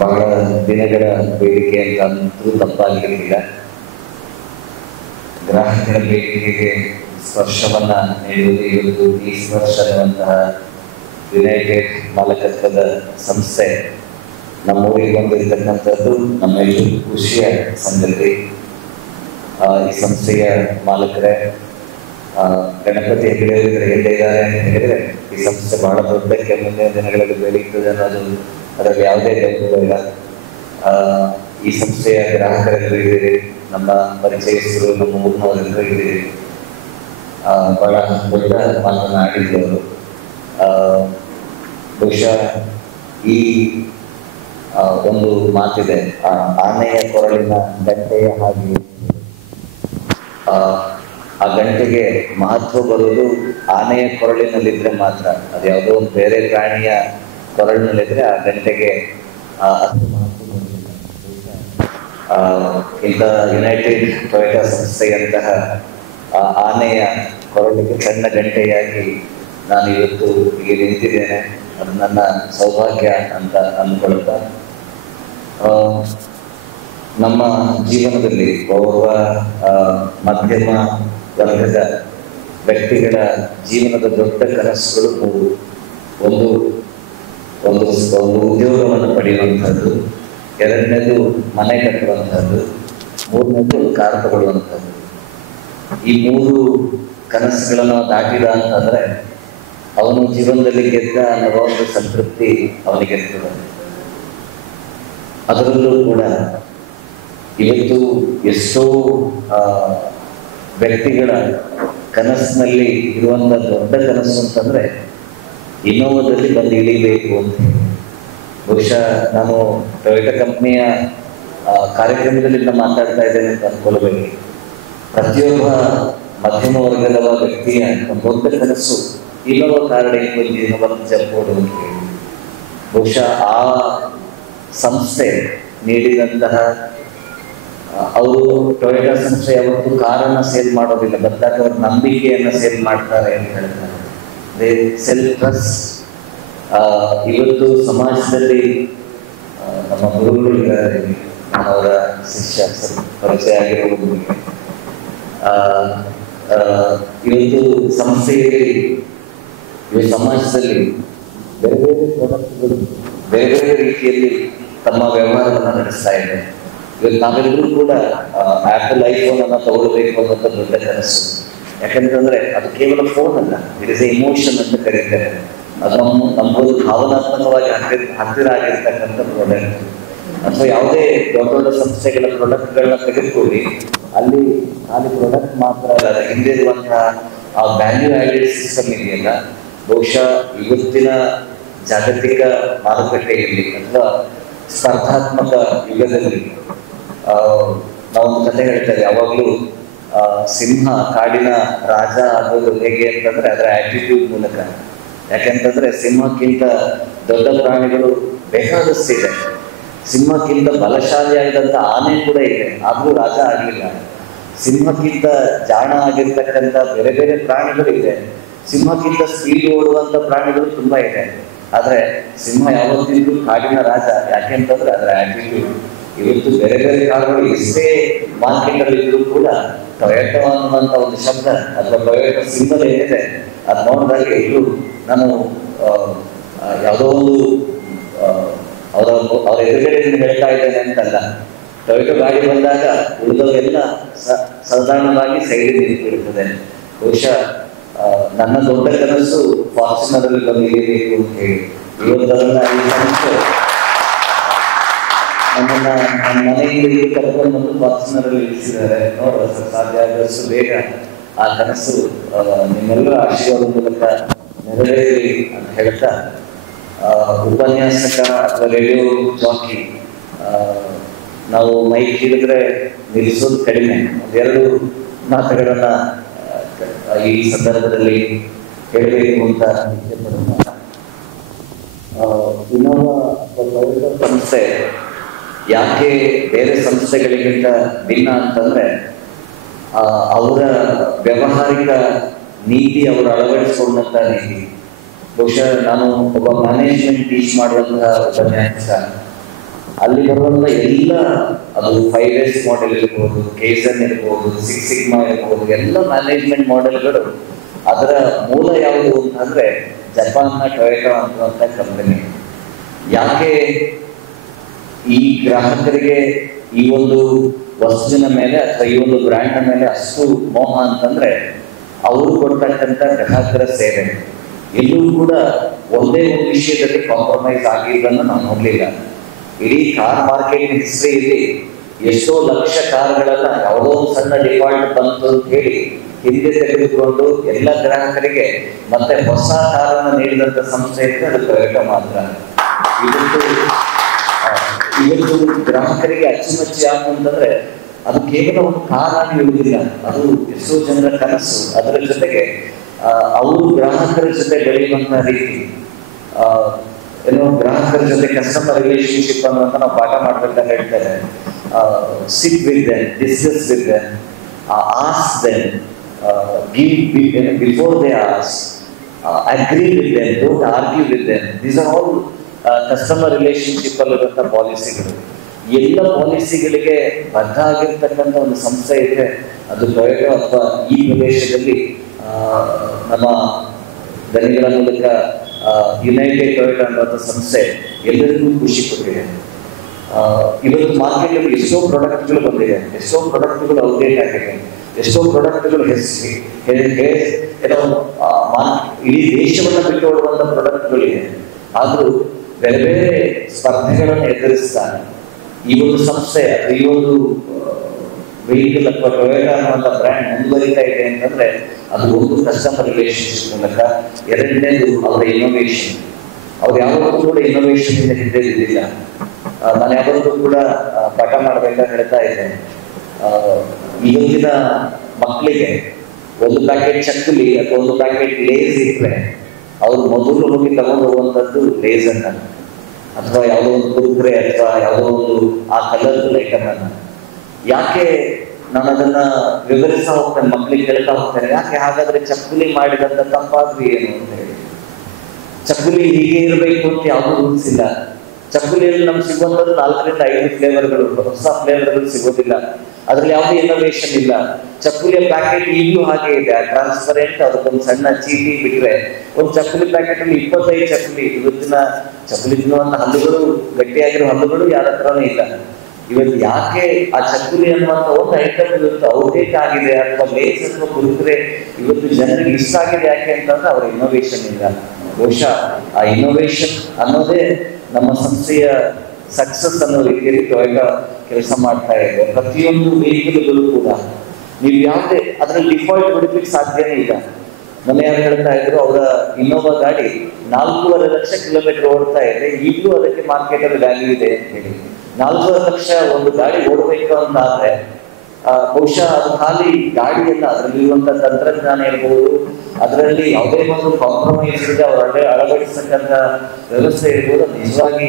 ಬಹಳ ದಿನಗಳ ಬೇಡಿಕೆ ಅಂತ ಅಂತೂ ತಪ್ಪಾಗಿರಲಿಲ್ಲ. ಗ್ರಾಹಕರ ಬೇಡಿಕೆಗೆ ಸ್ಪರ್ಶವನ್ನ ನೀಡುವುದು ಇವತ್ತು ಈ ಸ್ಪರ್ಶ ಎನ್ನುವಂತಹ ಯುನೈಟೆಡ್ ಮಾಲಕತ್ವದ ಸಂಸ್ಥೆ ನಮ್ಮೂರಿಗೆ ಬಂದಿರತಕ್ಕಂಥದ್ದು ನಮ್ಮೆಲ್ಲರಿಗೂ ಖುಷಿಯ ಸಂಗತಿ. ಈ ಸಂಸ್ಥೆಯ ಮಾಲಕರೇ ಗಣಪತಿ ಹೆಗಡೆಯವರ ಎಲ್ಲೇ ಇದ್ದಾರೆ ಅಂತ ಹೇಳಿದ್ರೆ ಈ ಸಂಸ್ಥೆ ಬಹಳ ದೊಡ್ಡಕ್ಕೆ ಮುಂದಿನ ದಿನಗಳಲ್ಲಿ ಬೆಳೆಯುತ್ತದೆ ಅನ್ನೋದು ಅದರಲ್ಲಿ ಯಾವುದೇ ಗೌರವ ಇಲ್ಲ. ಈ ಸಂಸ್ಥೆಯ ಗ್ರಾಹಕರೆಲ್ಲರೂ ಇದ್ದೀರಿ, ನಮ್ಮ ಪರಿಚಯಸ್ಥರು, ನಮ್ಮ ಊರಿನವರೆಲ್ಲರೂ ಇದ್ದೀರಿ. ಬಹಳ ದೊಡ್ಡ ಮಾತನಾಡಿದ್ದವರು. ಬಹುಶಃ ಈ ಒಂದು ಮಾತಿದೆ, ಆನೆಯ ಕೊರಳಿನ ಗಂಟೆಯ ಹಾಗೆ ಆ ಗಂಟೆಗೆ ಮಹತ್ವ ಬರೋದು ಆನೆಯ ಕೊರಳಿನಲ್ಲಿದ್ರೆ ಮಾತ್ರ. ಅದು ಯಾವುದೋ ಒಂದು ಬೇರೆ ಪ್ರಾಣಿಯ ಕೊರಳಿನಲ್ಲಿದ್ರೆ ಆ ಗಂಟೆಗೆ ಅಷ್ಟು ಮಹತ್ವ ಬರೋದಿಲ್ಲ. ಇಂಥ ಯುನೈಟೆಡ್ ಟೊಯೋಟಾ ಸಂಸ್ಥೆಯಂತಹ ಆನೆಯ ಕೊರಳಿಗೆ ಸಣ್ಣ ಗಂಟೆಯಾಗಿ ನಾನು ಇವತ್ತು ಇಲ್ಲಿ ನಿಂತಿದ್ದೇನೆ. ಅದು ನನ್ನ ಸೌಭಾಗ್ಯ ಅಂತ ಅಂದ್ಕೊಳ್ತಾ, ನಮ್ಮ ಜೀವನದಲ್ಲಿ ಓರ್ವ ಮಧ್ಯಮ ವರ್ಗದ ವ್ಯಕ್ತಿಗಳ ಜೀವನದ ದೊಡ್ಡ ಕನಸುಗಳು ಒಂದು ಒಂದು ಒಂದು ಉದ್ಯೋಗವನ್ನು ಪಡೆಯುವಂಥದ್ದು, ಎರಡನೇದು ಮನೆ ಕಟ್ಟುವಂಥದ್ದು, ಮೂರನೇದು ಕಾರ್ ತಗೊಳ್ಳುವಂಥದ್ದು. ಈ ಮೂರು ಕನಸುಗಳನ್ನು ದಾಟಿದ ಅಂತಂದ್ರೆ ಅವನು ಜೀವನದಲ್ಲಿ ಗೆದ್ದ ಅನ್ನೋ ಒಂದು ಸಂತೃಪ್ತಿ ಅವನಿಗೆ ಇರ್ತದೆ. ಅದರಲ್ಲೂ ಕೂಡ ಇವತ್ತು ಎಷ್ಟೋ ವ್ಯಕ್ತಿಗಳ ಕನಸಿನಲ್ಲಿ ಇರುವಂತ ದೊಡ್ಡ ಕನಸು ಅಂತಂದ್ರೆ ಇನ್ನೋವಾದಲ್ಲಿ ಬಂದು ಇಳಿಬೇಕು ಅಂತ. ಬಹುಶಃ ನಾನು ಟೊಯೋಟಾ ಕಂಪ್ನಿಯ ಕಾರ್ಯಕ್ರಮದಲ್ಲಿ ಮಾತಾಡ್ತಾ ಇದ್ದೇನೆ ಅಂತ ಅನ್ಕೊಳ್ಬೇಕು. ಪ್ರತಿಯೊಬ್ಬ ಮಧ್ಯಮ ವರ್ಗದ ವ್ಯಕ್ತಿಯ ಒಂದು ದೊಡ್ಡ ಕನಸು ಇನ್ನೋವ ಕಾರಣಕ್ಕೆ ಒಂದು ಜಲ್ಬೋದು ಅಂತ ಹೇಳಿ. ಬಹುಶಃ ಆ ಸಂಸ್ಥೆ ನೀಡಿದಂತಹ, ಅವರು ಟೊಯೋಟಾ ಸಂಸ್ಥೆ ಯಾವತ್ತು ಕಾರನ್ನ ಸೇಲ್ ಮಾಡೋದಿಲ್ಲ, ಬದಲಾಗಿ ಅವ್ರ ನಂಬಿಕೆಯನ್ನ ಸೇಲ್ ಮಾಡ್ತಾರೆ ಅಂತ ಹೇಳ್ತಾರೆ. Self trust. ಇವತ್ತು ಸಮಾಜದಲ್ಲಿ ನಮ್ಮ ಗುರುಗಳಿದ್ದಾರೆ, ಅವರ ಶಿಷ್ಯ ಪರಿಚಯ ಆಗಿರುವುದು. ಇವತ್ತು ಸಂಸ್ಥೆಯಲ್ಲಿ ಸಮಾಜದಲ್ಲಿ ಬೇರೆ ಬೇರೆ ಪ್ರಾಡಕ್ಟ್ಗಳು ಬೇರೆ ಬೇರೆ ರೀತಿಯಲ್ಲಿ ತಮ್ಮ ವ್ಯವಹಾರವನ್ನು ನಡೆಸ್ತಾ ಇದೆ. ಇವತ್ತು ನಾವೆಲ್ಲರೂ ಕೂಡ ಆಪಲ್ ಐಫೋನ್ ಅನ್ನ ತಗೊಳ್ಬೇಕು ಅನ್ನೋಂಥ ದೊಡ್ಡ ಕನಸು. ಯಾಕಂತಂದ್ರೆ ಅದು ಕೇವಲ ಫೋನ್ ಅಲ್ಲ, ಇಟ್ ಇಸ್ ಎ ಇಮೋಷನ್ ಅಂತ ಕರೀತಾರೆ. ಅದು ನಮ್ಮದು ಭಾವನಾತ್ಮಕವಾಗಿ ಹತ್ತಿರ ಆಗಿರ್ತಕ್ಕಂಥ ಪ್ರಾಡಕ್ಟ್. ಅಥವಾ ಯಾವುದೇ ದೊಡ್ಡ ದೊಡ್ಡ ಸಂಸ್ಥೆಗಳ ಪ್ರಾಡಕ್ಟ್ಗಳನ್ನ ತೆಗೆದುಕೊಳ್ಳಿ, ಅಲ್ಲಿ ಖಾಲಿ ಪ್ರಾಡಕ್ಟ್ ಮಾತ್ರ ಅಲ್ಲ, ಹಿಂದೆ ಇರುವಂತಹ ಆ ವ್ಯಾಲ್ಯೂ ಆಡೆಡ್ ಸಿಸ್ಟಮ್ ಇದೆಯಲ್ಲ. ಬಹುಶಃ ಇವತ್ತಿನ ಜಾಗತಿಕ ಮಾರುಕಟ್ಟೆಯಲ್ಲಿ ಅಥವಾ ಸ್ಪರ್ಧಾತ್ಮಕ ಯುಗದಲ್ಲಿ ನಾವೊಂದು ಕಥೆ ಹೇಳ್ತೇವೆ ಯಾವಾಗಲೂ, ಸಿಂಹ ಕಾಡಿನ ರಾಜ ಆಗೋದು ಹೇಗೆ ಅಂತಂದ್ರೆ ಅದರ ಆಟಿಟ್ಯೂಡ್ ಮೂಲಕ. ಯಾಕೆಂತಂದ್ರೆ ಸಿಂಹಕ್ಕಿಂತ ದೊಡ್ಡ ಪ್ರಾಣಿಗಳು ಬೇಕಾದಷ್ಟಿದೆ. ಸಿಂಹಕ್ಕಿಂತ ಬಲಶಾಲಿಯಾಗಿದ್ದಂತ ಆನೆ ಕೂಡ ಇದೆ, ಆದ್ರೂ ರಾಜ ಆಗಲಿಲ್ಲ. ಸಿಂಹಕ್ಕಿಂತ ಜಾಣ ಆಗಿರ್ತಕ್ಕಂಥ ಬೇರೆ ಬೇರೆ ಪ್ರಾಣಿಗಳು ಇದೆ. ಸಿಂಹಕ್ಕಿಂತ ಸ್ಪೀಡ್ ಓಡುವಂತ ಪ್ರಾಣಿಗಳು ತುಂಬಾ ಇದೆ. ಆದ್ರೆ ಸಿಂಹ ಯಾವತ್ತಿಗೂ ಕಾಡಿನ ರಾಜ. ಯಾಕೆಂತಂದ್ರೆ ಅದರ ಆಟಿಟ್ಯೂಡ್. ಇವತ್ತು ಬೇರೆ ಬೇರೆ ಕಾರುಗಳು ಎಷ್ಟೇ ಮಾರ್ಕೆಟ್ ಅಲ್ಲಿ ಇದ್ರೂ ಕೂಡ ಟೊಯೋಟಾ ಅನ್ನುವಂತ ಒಂದು ಶಬ್ದ ಅಥವಾ ಟೊಯೋಟಾ ಸಿಂಬಲ್ ಏನಿದೆ ಅದು ನೋಡಿದಾಗ ಇದು ನಾನು ಯಾವುದೋ ಒಂದು ಅವ್ರ ಎದುರುಗಡೆ ಹೇಳ್ತಾ ಇದ್ದೇನೆ ಅಂತಲ್ಲ. ಟೊಯೋಟಾ ಗಾಡಿ ಬಂದಾಗ ಉಳಿದವರೆಲ್ಲ ಸಾಧಾರಣವಾಗಿ ಸೈಡ್ ನಿಂತಿರುತ್ತದೆ. ಬಹುಶಃ ನನ್ನ ದೊಡ್ಡ ಕನಸು ಫಾರ್ಚುನರ್ ಅಲ್ಲಿ ಬಂದು ಇರಬೇಕು ಅಂತ ಹೇಳಿ. ಇವತ್ತದನ್ನ ಈ ಕನಸು ನಮ್ಮನ್ನ ನನ್ನ ಮನೆಯಿಂದ ಕರ್ಕೊಂಡು ಬಂದು ಫಾರ್ಚುನರ್ ಅಲ್ಲಿ ಇಳಿಸಿದ್ದಾರೆ. ನೋಡುವ ಸಾಧ್ಯ ಆದಷ್ಟು ಬೇಗ ಆ ಕನಸು ನಿಮ್ಮೆಲ್ಲರ ಆಶೀರ್ವಾದ ಮೂಲಕ ನೆರವೇರಲಿ ಅಂತ ಹೇಳ್ತಾ, ಉಪನ್ಯಾಸಕ ಅಥವಾ ರೇಡಿಯೋ ಜಾಕಿ ನಾವು ಮೈಕ್ ಹಿಡಿದ್ರೆ ನಿಲ್ಲಿಸೋದು ಕಡಿಮೆ. ಒಂದೆರಡು ಮಾತುಗಳನ್ನ ಈ ಸಂದರ್ಭದಲ್ಲಿ ಹೇಳಬೇಕು ಅಂತ ಇನ್ನೋವಾ ಸಂಸ್ಥೆ ಯಾಕೆ ಬೇರೆ ಸಂಸ್ಥೆಗಳಿಗಿಂತ ಭಿನ್ನ ಅಂತಂದ್ರೆ ಅವರ ವ್ಯವಹಾರಿಕ ನೀತಿ, ಅವರು ಅಳವಡಿಸಿಕೊಂಡಂತ ನೀತಿ. ಬಹುಶಃ ನಾನು ಒಬ್ಬ ಮ್ಯಾನೇಜ್ಮೆಂಟ್ ಟೀಚ್ ಮಾಡುವಂತಹ ಉಪನ್ಯಾಸಕ, ಅಲ್ಲಿ ಬರುವಂತ ಎಲ್ಲ, ಅದು 5S ಮಾಡೆಲ್ ಇರ್ಬೋದು, ಕೇಸನ್ ಇರ್ಬೋದು, 6 ಸಿಗ್ಮಾ ಇರ್ಬೋದು, ಎಲ್ಲ ಮ್ಯಾನೇಜ್ಮೆಂಟ್ ಮಾಡೆಲ್ಗಳು ಅದರ ಮೂಲ ಯಾವುದು ಅಂತಂದ್ರೆ ಜಪಾನ್ನ ಟೊಯೋಟಾ ಅನ್ನುವಂಥ ಕಂಪನಿ. ಯಾಕೆ ಈ ಗ್ರಾಹಕರಿಗೆ ಈ ಒಂದು ವಸ್ತುವಿನ ಮೇಲೆ ಅಥವಾ ಈ ಒಂದು ಬ್ರ್ಯಾಂಡ್ ಮೇಲೆ ಅಷ್ಟು ಮೋಹ ಅಂತಂದ್ರೆ ಅವರು ಕೊಡ್ತಕ್ಕಂಥ ಗ್ರಾಹಕರ ಸೇವೆ. ಎಲ್ಲೂ ಕೂಡ ಒಂದೇ ಒಂದು ವಿಷಯದಲ್ಲಿ ಕಾಂಪ್ರಮೈಸ್ ಆಗಿದ್ದನ್ನು ನಾವು ನೋಡ್ಲಿಲ್ಲ. ಇಡೀ ಕಾರ್ ಮಾರ್ಕೆಟ್ ಹಿಸ್ಟ್ರಿಯಲ್ಲಿ ಎಷ್ಟೋ ಲಕ್ಷ ಕಾರ್ಗಳನ್ನ ಯಾವುದೋ ಒಂದು ಸಣ್ಣ ಡಿಫಾಲ್ಟ್ ಬಂತು ಅಂತ ಹೇಳಿ ಹಿಂದೆ ತೆಗೆದುಕೊಂಡು ಎಲ್ಲ ಗ್ರಾಹಕರಿಗೆ ಮತ್ತೆ ಹೊಸ ಕಾರನ್ನು ನೀಡಿದಂತ ಸಂಸ್ಥೆ ಇದ್ರೆ ಅದು ಟೊಯೋಟಾ ಮಾತ್ರ. ಇವತ್ತು ಗ್ರಾಹಕರಿಗೆ ಅಚ್ಚುಮೆಚ್ಚು ಯಾಕೆ ಅಂತಂದ್ರೆ ಅದು ಕೇವಲ ಒಂದು ಕಾರಾಗಿ ಉಳಿದಿಲ್ಲ, ಅದು ಎಷ್ಟೋ ಜನರ ಕನಸು. ಅದರ ಜೊತೆಗೆ ಅವರು ಗ್ರಾಹಕರ ಜೊತೆ ಬೆಳೆಯುವಂತ ರೀತಿ, ಏನೋ ಗ್ರಾಹಕರ ಜೊತೆ ಕಸ್ಟಮರ್ ರಿಲೇಶನ್ಶಿಪ್ ಅನ್ನುವಂತ ನಾವು ಪಾಠ ಮಾಡ್ಬೇಕಂತ ಹೇಳ್ತಾರೆ. Sit with them, discuss with them, ask them, give before they ask, agree with them, don't argue with them. These are all customer relationship ಅಲ್ಲಿರುವಂತ ಪಾಲಿಸಿಗಳು. ಎಲ್ಲ ಪಾಲಿಸಿಗಳಿಗೆ ಬದ್ಧ ಆಗಿರ್ತಕ್ಕಂಥ ಒಂದು ಸಂಸ್ಥೆ ಇದೆ, ಅದು ಟೊಯೋಟಾ ಅಥವಾ ಈ ಪ್ರದೇಶದಲ್ಲಿ ನಮ್ಮ ದನಿಗಳ ಮೂಲಕ ಯುನೈಟೆಡ್ ಟೊಯೋಟಾ ಅನ್ನುವಂಥ ಸಂಸ್ಥೆ ಎಲ್ಲರಿಗೂ ಖುಷಿ ಕೊಟ್ಟಿದೆ. ಇವತ್ತು ಮಾರ್ಕೆಟಲ್ಲಿ ಎಷ್ಟೋ ಪ್ರಾಡಕ್ಟ್ಗಳು ಬಂದಿದೆ, ಎಷ್ಟೋ ಪ್ರಾಡಕ್ಟ್ಗಳು ಔಟ್ಡೇಟ್ ಆಗಿದೆ, ಎಷ್ಟೋ ಪ್ರಾಡಕ್ಟ್ಗಳು ಇಡೀ ದೇಶವನ್ನು ಬಿಟ್ಟು ಓಡುವಂಥ ಪ್ರಾಡಕ್ಟ್ಗಳಿದೆ. ಆದರೂ ಬೇರೆ ಬೇರೆ ಸ್ಪರ್ಧೆಗಳನ್ನು ಎದುರಿಸ್ತಾನೆ ಈ ಒಂದು ಸಂಸ್ಥೆ, ಈ ಒಂದು ವೆಹಿಕಲ್ ಅಥವಾ ಟೊಯೋಟಾ ಅನ್ನುವಂಥ ಬ್ರ್ಯಾಂಡ್ ಮುಂದುವರಿತಾ ಇದೆ ಅಂತಂದ್ರೆ ಅದು ಒಂದು ಕಸ್ಟಮರ್ ರಿಲೇಶನ್ಶಿಪ್ ಮೂಲಕ, ಎರಡನೇದು ಅವರ ಇನ್ನೋವೇಷನ್. ಅವ್ರು ಯಾವತ್ತೂ ಕೂಡ ಇನ್ನೋವೇಷನ್ ಇಂದ ಹಿಂದೆ ಬಿದ್ದಿಲ್ಲ. ನಾನು ಯಾವತ್ತೂ ಕೂಡ ಪಾಠ ಮಾಡ್ಬೇಕಾದ್ರೆ ಹೇಳ್ತಾ ಇದ್ದೇನೆ, ಇವತ್ತಿನ ಮಕ್ಕಳಿಗೆ ಒಂದು ಪ್ಯಾಕೆಟ್ ಚಕ್ಕಲಿ ಅಥವಾ ಒಂದು ಪ್ಯಾಕೆಟ್ ಲೇಸ್ ಇಟ್ಟರೆ ಅವ್ರು ಮೊದಲು ಹೋಗಿ ತಗೊಂಡು ಹೋಗುವಂಥದ್ದು ಲೇಸ್ ಅನ್ನ, ಅಥವಾ ಯಾವುದೋ ಒಂದು ಕುರ್ಕುರೆ ಅಥವಾ ಯಾವುದೋ ಒಂದು ಆ ಕಲರ್ಫುಲ್ ಐಟಮ್ ಅನ್ನ. ಯಾಕೆ ನಾನು ಅದನ್ನ ವಿವರಿಸ್ತಾ ಹೋಗ್ತೇನೆ, ಮಕ್ಕಳಿಗೆ ಹೇಳ್ತಾ ಹೋಗ್ತೇನೆ, ಯಾಕೆ ಹಾಗಾದ್ರೆ ಚಕ್ಕುಲಿ ಮಾಡಿದಂತ ತಪ್ಪಾದ್ರೂ ಏನು ಅಂತ ಹೇಳಿ. ಚಕ್ಕುಲಿ ಹೀಗೆ ಇರಬೇಕು ಅಂತ ಯಾವುದೂ ರೂಲ್ಸ್ ಇಲ್ಲ. ಚಕ್ಕುಲಿಯಲ್ಲಿ ನಮ್ಗೆ ಸಿಗುವಂಥದ್ದು 4 ರಿಂದ 5 ಫ್ಲೇವರ್ಗಳು, ಹೊಸ ಫ್ಲೇವರ್ಗಳು ಸಿಗೋದಿಲ್ಲ. ಅದ್ರಲ್ಲಿ ಯಾವುದೇ ಇನ್ನೋವೇಷನ್ ಇಲ್ಲ. ಚಕ್ಕುಲಿಯ ಪ್ಯಾಕೆಟ್ ಈಗಲೂ ಹಾಗೆ ಇದೆ, ಟ್ರಾನ್ಸ್ಪರೆಂಟ್. ಅದಕ್ಕೊಂದು ಸಣ್ಣ ಚೀಟಿ ಬಿಟ್ರೆ ಒಂದು ಚಕ್ಕುಲಿ ಪ್ಯಾಕೆಟ್ ಅಲ್ಲಿ 25 ಚಕ್ಕುಲಿ. ಇವತ್ತಿನ ಚಕ್ಕುಲಿ ತಿನ್ನುವಂತ ಹಲ್ಲುಗಳು, ಗಟ್ಟಿಯಾಗಿರೋ ಹಲ್ಲುಗಳು ಯಾರ ಹತ್ರನೂ ಇಲ್ಲ. ಇವತ್ತು ಯಾಕೆ ಆ ಚಕ್ಕುಲಿ ಅನ್ನುವಂಥ ಒಂದು ಐಟಮ್ ಇವತ್ತು ಔಟ್ಡೇಟ್ ಆಗಿದೆ, ಅಥವಾ ಲೇಸ್ ಅಥವಾ ಕುರ್ಕುರೆ ಇವತ್ತು ಜನರಿಗೆ ಇಷ್ಟ ಆಗಿದೆ ಯಾಕೆ ಅಂತಂದ್ರೆ ಅವರ ಇನ್ನೋವೇಷನ್ ಇಲ್ಲ. ಬಹುಶಃ ಆ ಇನ್ನೋವೇಷನ್ ಅನ್ನೋದೇ ನಮ್ಮ ಸಂಸ್ಥೆಯ ಸಕ್ಸಸ್ ಅನ್ನೋ ರೀತಿಯಲ್ಲಿ ಟೊಯೋಟಾ ಕೆಲಸ ಮಾಡ್ತಾ ಇದೆ. ಪ್ರತಿಯೊಂದು ವೆಹಿಕಲ್ಗಳು ಕೂಡ ನೀವು ಯಾವುದೇ ಅದರಲ್ಲಿ ಡಿಫಾಲ್ಟ್ ಬಿಡಲಿಕ್ಕೆ ಸಾಧ್ಯನೇ ಇಲ್ಲ. ಮೊನ್ನೆ ಯಾರು ಹೇಳ್ತಾ ಇದ್ರು, ಅವರ ಇನ್ನೋವಾ ಗಾಡಿ 4.5 ಲಕ್ಷ ಕಿಲೋಮೀಟರ್ ಓಡ್ತಾ ಇದೆ, ಈಗಲೂ ಅದಕ್ಕೆ ಮಾರ್ಕೆಟ್ ಅಲ್ಲಿ ವ್ಯಾಲ್ಯೂ ಇದೆ ಅಂತ ಹೇಳಿ. 4.5 ಲಕ್ಷ ಒಂದು ಗಾಡಿ ಓಡಬೇಕು ಅಂತಾದ್ರೆ ಬಹುಶಃ ಅದು ಖಾಲಿ ಗಾಡಿಯಲ್ಲ, ಅದರಲ್ಲಿರುವಂತ ತಂತ್ರಜ್ಞಾನ ಇರ್ಬೋದು, ಅದರಲ್ಲಿ ಯಾವುದೇ ಒಂದು ಕಾಂಪ್ರಮೈಸ್ ಇದೆ, ಅವರ ಅಳವಡಿಸತಕ್ಕಂಥ ವ್ಯವಸ್ಥೆ ಇರ್ಬೋದು, ನಿಜವಾಗಿ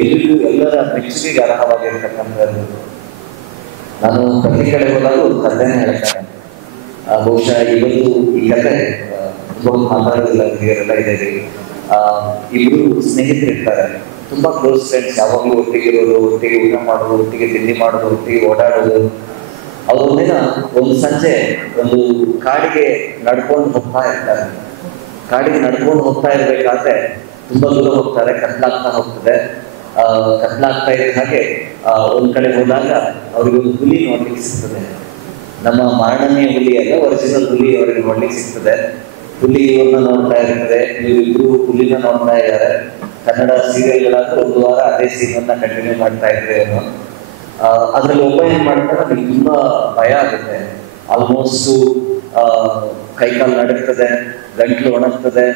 ಎಲ್ಲಿಗೂ ಎಲ್ಲರ ಮೆಚ್ಚುಗೆಗೆ ಅರ್ಹವಾಗಿರ್ತಕ್ಕಂಥದ್ದು. ನಾನು ಪ್ರತಿ ಕಡೆ ಹೋದಾಗ ಒಂದು ಕಥೆನೇ ಹೇಳ್ತೇನೆ. ಬಹುಶಃ ಇವತ್ತು ಈ ಕಥೆ ತುಂಬ ಮಾತಾಡೋದಿಲ್ಲ, ಹಿರಿಯರೆಲ್ಲ ಇದೆ. ಇಬ್ರು ಸ್ನೇಹಿತರಿರ್ತಾರೆ, ತುಂಬಾ ಕ್ಲೋಸ್ ಫ್ರೆಂಡ್ಸ್, ಯಾವಾಗಲೂ ಒಟ್ಟಿಗೆ ಇರೋದು, ಒಟ್ಟಿಗೆ ಊಟ ಮಾಡೋದು, ಒಟ್ಟಿಗೆ ತಿಂಡಿ ಮಾಡೋದು, ಒಟ್ಟಿಗೆ ಓಡಾಡೋದು. ಅವ್ರು ಒಂದಿನ ಒಂದು ಸಂಜೆ ಒಂದು ಕಾಡಿಗೆ ನಡ್ಕೊಂಡು ಹೋಗ್ತಾ ಇರ್ತಾರೆ. ಕಾಡಿಗೆ ನಡ್ಕೊಂಡು ಹೋಗ್ತಾ ಇರ್ಬೇಕಾದ್ರೆ ತುಂಬಾ ದೂರ ಹೋಗ್ತಾರೆ, ಕತ್ಲಾಗ್ತಾ ಹೋಗ್ತದೆ. ಕತ್ಲಾಗ್ತಾ ಇದ್ದ ಹಾಗೆ ಒಂದ್ ಕಡೆ ಹೋದಾಗ ಅವ್ರಿಗೆ ಒಂದು ಹುಲಿ ನೋಡ್ಲಿಕ್ಕೆ ಸಿಗ್ತದೆ. ನಮ್ಮ ಮಾರಣೀಯ ಹುಲಿ ಅಲ್ಲ, ಒರಿಜಿನಲ್ ಹುಲಿ ಅವರಿಗೆ ನೋಡ್ಲಿಕ್ಕೆ ಸಿಗ್ತದೆ. ಹುಲಿ ಇವ್ರನ್ನ ನೋಡ್ತಾ ಇರ್ತದೆ, ಇವ್ರಿಬ್ರು ಹುಲಿನ ನೋಡ್ತಾ ಇದ್ದಾರೆ. ಕನ್ನಡ ಸೀರಿಯಲ್ಗಳಾದ್ರೆ 1 ವಾರ ಅದೇ ಸೀನ್ ಕಂಟಿನ್ಯೂ ಮಾಡ್ತಾ ಇದ್ರೆ ಏನು. ಅದ್ರಲ್ಲಿ ಒಬ್ಬ ಏನ್ ಮಾಡ್ತಾರೆ, ನನಗೆ ತುಂಬಾ ಭಯ ಆಗುತ್ತೆ. ಆಲ್ಮೋಸ್ಟ್ ಕೈಕಾಲು ನಡುತ್ತದೆ, ಗಂಟ್ಲು ಒಣಗ್ತದೆ,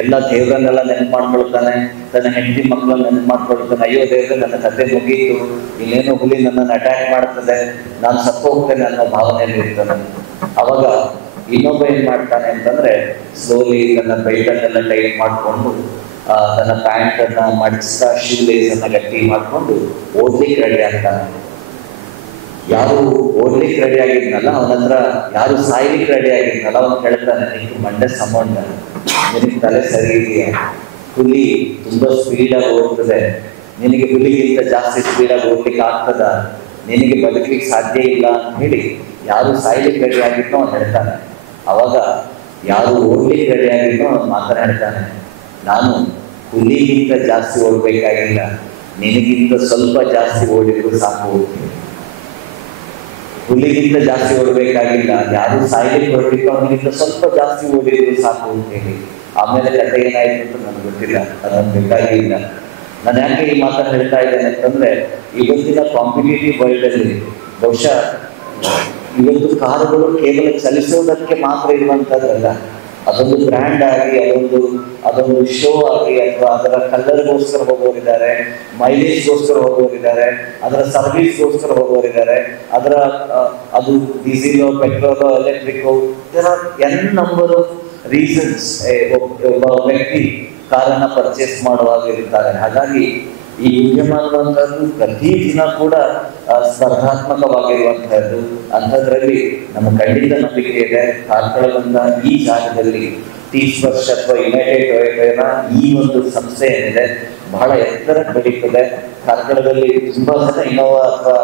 ಎಲ್ಲ ದೇವರನ್ನೆಲ್ಲ ನೆನಪು ಮಾಡ್ಕೊಳ್ತಾನೆ, ತನ್ನ ಹೆಂಡತಿ ಮಕ್ಕಳನ್ನ ನೆನಪು ಮಾಡ್ಕೊಳ್ತಾನೆ. ಅಯ್ಯೋ ದೇವ್ರೆ, ನನ್ನ ಕತೆ ಮುಗೀತು, ಇನ್ನೇನೋ ಹುಲಿ ನನ್ನನ್ನು ಅಟ್ಯಾಕ್ ಮಾಡ್ತದೆ, ನಾನು ಸತ್ತು ಹೋಗ್ತೇನೆ ಅನ್ನೋ ಭಾವನೆಯಲ್ಲಿ ಇರ್ತಾನೆ. ಅವಾಗ ಇನ್ನೊಬ್ಬ ಏನ್ ಮಾಡ್ತಾನೆ ಅಂತಂದ್ರೆ, ಸ್ಲೋಲಿ ತನ್ನ ಬೆಲ್ಟನ್ನೆಲ್ಲ ಟೈಟ್ ಮಾಡ್ಕೊಂಡು, ತನ್ನ ಪ್ಯಾಂಟ್ ಅನ್ನ ಮಡಿಸ್ತಾ, ಶೂ ಲೇಸ್ ಅನ್ನ ಗಟ್ಟಿ ಮಾಡ್ಕೊಂಡು ಓಡ್ಲಿಕ್ಕೆ ರೆಡಿ ಆಗ್ತಾನೆ. ಯಾರು ಓಡ್ಲಿಕ್ಕೆ ರೆಡಿ ಆಗಿದ್ನಲ್ಲ ಅವನ ಹತ್ರ, ಯಾರು ಸಾಯ್ಲಿಕ್ಕೆ ರೆಡಿ ಆಗಿದ್ನಲ್ಲ ಅವನು ಹೇಳ್ತಾನೆ, ನಿಂಗೆ ಮಂಡೆ ಸಂಬಂಧ, ನಿನಗೆ ತಲೆ ಸರಿ ಇದೆಯಾ? ಹುಲಿ ತುಂಬಾ ಸ್ಪೀಡಾಗಿ ಓಡ್ತದೆ, ನಿನಗೆ ಹುಲಿಗಿಂತ ಜಾಸ್ತಿ ಸ್ಪೀಡಾಗಿ ಓಡ್ಲಿಕ್ಕೆ ಆಗ್ತದ? ನಿನಗೆ ಬದುಕಲಿಕ್ಕೆ ಸಾಧ್ಯ ಇಲ್ಲ ಅಂತ ಹೇಳಿ ಯಾರು ಸಾಯ್ಲಿಕ್ಕೆ ರೆಡಿ ಆಗಿದ್ನೋ ಅವನು ಹೇಳ್ತಾನೆ. ಅವಾಗ ಯಾರು ಓಡ್ಲಿಕ್ಕೆ ರೆಡಿ ಆಗಿದ್ನೋ ಅವನು ಮಾತನಾಡ್ತಾನೆ, ನಾನು ಹುಲಿಗಿಂತ ಜಾಸ್ತಿ ಓಡ್ಬೇಕಾಗಿಲ್ಲ, ನಿನಗಿಂತ ಸ್ವಲ್ಪ ಜಾಸ್ತಿ ಓಡಿದ್ರು ಸಾಕು ಹೋಗ್ತೀನಿ. ಹುಲಿಗಿಂತ ಜಾಸ್ತಿ ಓಡಬೇಕಾಗಿಲ್ಲ, ಯಾರು ಸಾಯ್ಲಿಕ್ಕೆ ಹೊರಟಿತ್ತು ಅವನಿಗಿಂತ ಸ್ವಲ್ಪ ಜಾಸ್ತಿ ಓಡಿದ್ರು ಸಾಕು ಅಂತ ಹೇಳಿ. ಆಮೇಲೆ ಕಥೆ ಏನಾಯ್ತು ಅಂತ ನನಗೆ ಗೊತ್ತಿಲ್ಲ, ಅದನ್ನು ಬೇಕಾಗಿಲ್ಲ. ನಾನು ಯಾಕೆ ಈ ಮಾತನ್ನು ಹೇಳ್ತಾ ಇದ್ದೇನೆ ಅಂತಂದ್ರೆ, ಇವತ್ತಿನ ಕಾಂಪಿಟೇಟಿವ್ ವರ್ಲ್ಡ್ ಅಲ್ಲಿ ಬಹುಶಃ ಇವತ್ತು ಕಾರುಗಳು ಕೇವಲ ಚಲಿಸೋದಕ್ಕೆ ಮಾತ್ರ ಇರುವಂತದ್ದಲ್ಲ, ಅದೊಂದು ಬ್ರ್ಯಾಂಡ್ ಆಗಿ ಅದೊಂದು ಶೋ ಆಗಿ ಅಥವಾ ಅದರ ಕಲರ್ಗೋಸ್ಕರ ಹೋಗೋರಿದ್ದಾರೆ, ಮೈಲೇಜ್ಗೋಸ್ಕರ ಹೋಗೋರಿದ್ದಾರೆ, ಅದರ ಸರ್ವಿಸ್ಗೋಸ್ಕರ ಹೋಗೋರಿದ್ದಾರೆ, ಅದು diesel, petrol, electric, N number of reasons ಒಬ್ಬ ವ್ಯಕ್ತಿ ಕಾರನ್ನ ಪರ್ಚೇಸ್ ಮಾಡುವಾಗ ಇರ್ತಾರೆ. ಹಾಗಾಗಿ ಈ ಉದ್ಯಮ ಅನ್ನುವಂಥದ್ದು ಪ್ರತಿದಿನ ಕೂಡ ಸ್ಪರ್ಧಾತ್ಮಕವಾಗಿರುವಂತಹದ್ದು. ಅಂಥದ್ರಲ್ಲಿ ನಮ್ಮ ಖಂಡಿತ ನಂಬಿಕೆ ಇದೆ, ಕಾರ್ಕಳದಿಂದ ಈ ಜಾಗದಲ್ಲಿ ಟಿ-ಸ್ಪರ್ಶ್ ಅಥವಾ ಯುನೈಟೆಡ್ ಟೊಯೋಟಾ ಈ ಒಂದು ಸಂಸ್ಥೆ ಏನಿದೆ ಬಹಳ ಎತ್ತರಕ್ಕೆ ಬೆಳೀತದೆ. ಕಾರ್ಕಳದಲ್ಲಿ ತುಂಬಾ ಜನ ಇನ್ನೋವಾ ಅಥವಾ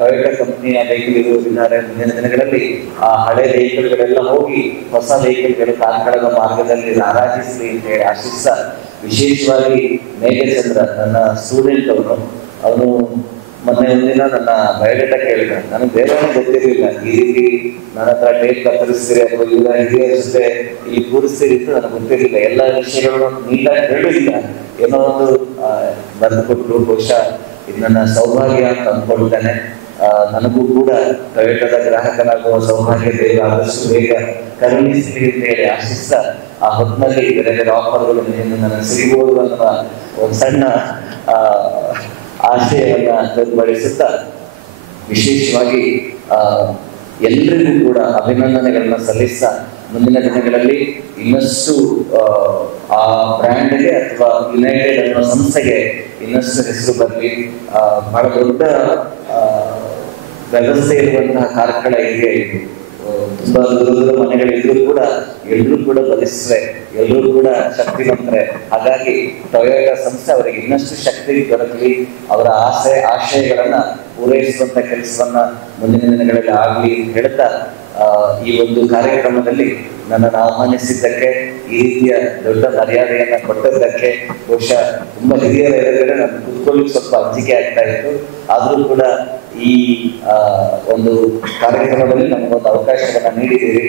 ಟೊಯೋಟಾ ಕಂಪನಿಯ ವೆಹಿಕಲ್ ಇರುವುದಿದ್ದಾರೆ. ಮುಂದಿನ ದಿನಗಳಲ್ಲಿ ಆ ಹಳೆ ವೆಹಿಕಲ್ಗಳೆಲ್ಲ ಹೋಗಿ ಹೊಸ ವೆಹಿಕಲ್ಗಳು ಕಾರ್ಕಳದ ಮಾರ್ಗದಲ್ಲಿ ರಾರಾಜಿಸಲಿ ಅಂತ ಹೇಳಿ ಆಶಿಸ್ತಾ, ವಿಶೇಷವಾಗಿ ಮೇಘಚಂದ್ರ ನನ್ನ ಸ್ಟೂಡೆಂಟ್ ಅವನು ಮೊನ್ನೆ ಒಂದಿನ ನನ್ನ ಬಯೋಡೇಟಾ ಕೇಳಿದ. ನನಗೆ ಬೇರೆನೇ ಗೊತ್ತಿರಲಿಲ್ಲ ಈ ರೀತಿ ನನ್ನ ಹತ್ರ ಡೇಟ್ ಕತ್ತರಿಸ್ತೀರಿ ಅಥವಾ ಇವರ ಹಿರಿಯರ ಜೊತೆ ಈ ಕೂರಿಸ್ತೀರಿ ಅಂತ ನನಗೆ ಗೊತ್ತಿರಲಿಲ್ಲ. ಎಲ್ಲ ವಿಷಯಗಳನ್ನು ನೀಟಾಗಿ ಹೇಳಿಲ್ಲ, ಏನೋ ಒಂದು ಬರೆದು ಕೊಟ್ಟರು. ಬಹುಶಃ ಇದು ನನ್ನ ಸೌಭಾಗ್ಯ ಅಂತ ಅಂದ್ಕೊಳ್ತೇನೆ. ನನಗೂ ಕೂಡ ಟೊಯೋಟಾದ ಗ್ರಾಹಕನಾಗುವ ಸೌಭಾಗ್ಯ ಬೇಗ ಆದಷ್ಟು ಬೇಗ ಕರುಣಿಸಲಿ ಅಂತ ಹೇಳಿ ಆಶಿಸ್ತಾ, ಆ ಹೊತ್ತಿನಲ್ಲಿ ಬೇರೆ ಬೇರೆ ಆಫರ್ಗಳು ನನಗೆ ಸಿಗಬಹುದು ಅನ್ನುವ ಒಂದು ಸಣ್ಣ ಆಶಯವನ್ನ ವ್ಯಕ್ತಪಡಿಸುತ್ತಾ, ವಿಶೇಷವಾಗಿ ಎಲ್ಲರಿಗೂ ಕೂಡ ಅಭಿನಂದನೆಗಳನ್ನ ಸಲ್ಲಿಸ್ತಾ, ಮುಂದಿನ ದಿನಗಳಲ್ಲಿ ಇನ್ನಷ್ಟು ಆ ಬ್ರ್ಯಾಂಡ್ಗೆ ಅಥವಾ ಯುನೈಟೆಡ್ ಅನ್ನೋ ಸಂಸ್ಥೆಗೆ ಇನ್ನಷ್ಟು ಹೆಸರು ಬರಲಿ. ಬಹಳ ದೊಡ್ಡ ವ್ಯವಸ್ಥೆ ಇರುವಂತಹ ಕಾರ್ಕಳ ಏರಿಯಾ ಇದು. ತುಂಬಾ ದೂರದ ಮನೆಗಳಿದ್ರು ಕೂಡ ಎಲ್ಲರೂ ಕೂಡ ಬಲಿಸ್ರೆ, ಎಲ್ಲರೂ ಕೂಡ ಶಕ್ತಿವಂತರೆ. ಹಾಗಾಗಿ ಟೊಯೋಟಾ ಸಂಸ್ಥೆ ಅವರಿಗೆ ಇನ್ನಷ್ಟು ಶಕ್ತಿ ದೊರಕಲಿ, ಅವರ ಆಶಯಗಳನ್ನ ಪೂರೈಸುವಂತ ಕೆಲಸವನ್ನ ಮುಂದಿನ ದಿನಗಳಲ್ಲಿ ಆಗ್ಲಿ ಹೇಳ್ತಾ, ಈ ಒಂದು ಕಾರ್ಯಕ್ರಮದಲ್ಲಿ ನನ್ನನ್ನು ಆಹ್ವಾನಿಸಿದ್ದಕ್ಕೆ, ಈ ರೀತಿಯ ದೊಡ್ಡ ಮರ್ಯಾದೆಯನ್ನ ಕೊಟ್ಟದ್ದಕ್ಕೆ, ಬಹುಶಃ ತುಂಬಾ ಹಿರಿಯರ ಎದುರುಗಡೆ ನಾನು ಕೂತ್ಕೊಳ್ಳಿಕ್ಕೆ ಸ್ವಲ್ಪ ಅಂಜಿಕೆ ಆಗ್ತಾ ಇತ್ತು. ಆದ್ರೂ ಕೂಡ ಈ ಒಂದು ಕಾರ್ಯಕ್ರಮದಲ್ಲಿ ನಮಗೊಂದು ಅವಕಾಶವನ್ನ ನೀಡಿದ್ದೀರಿ.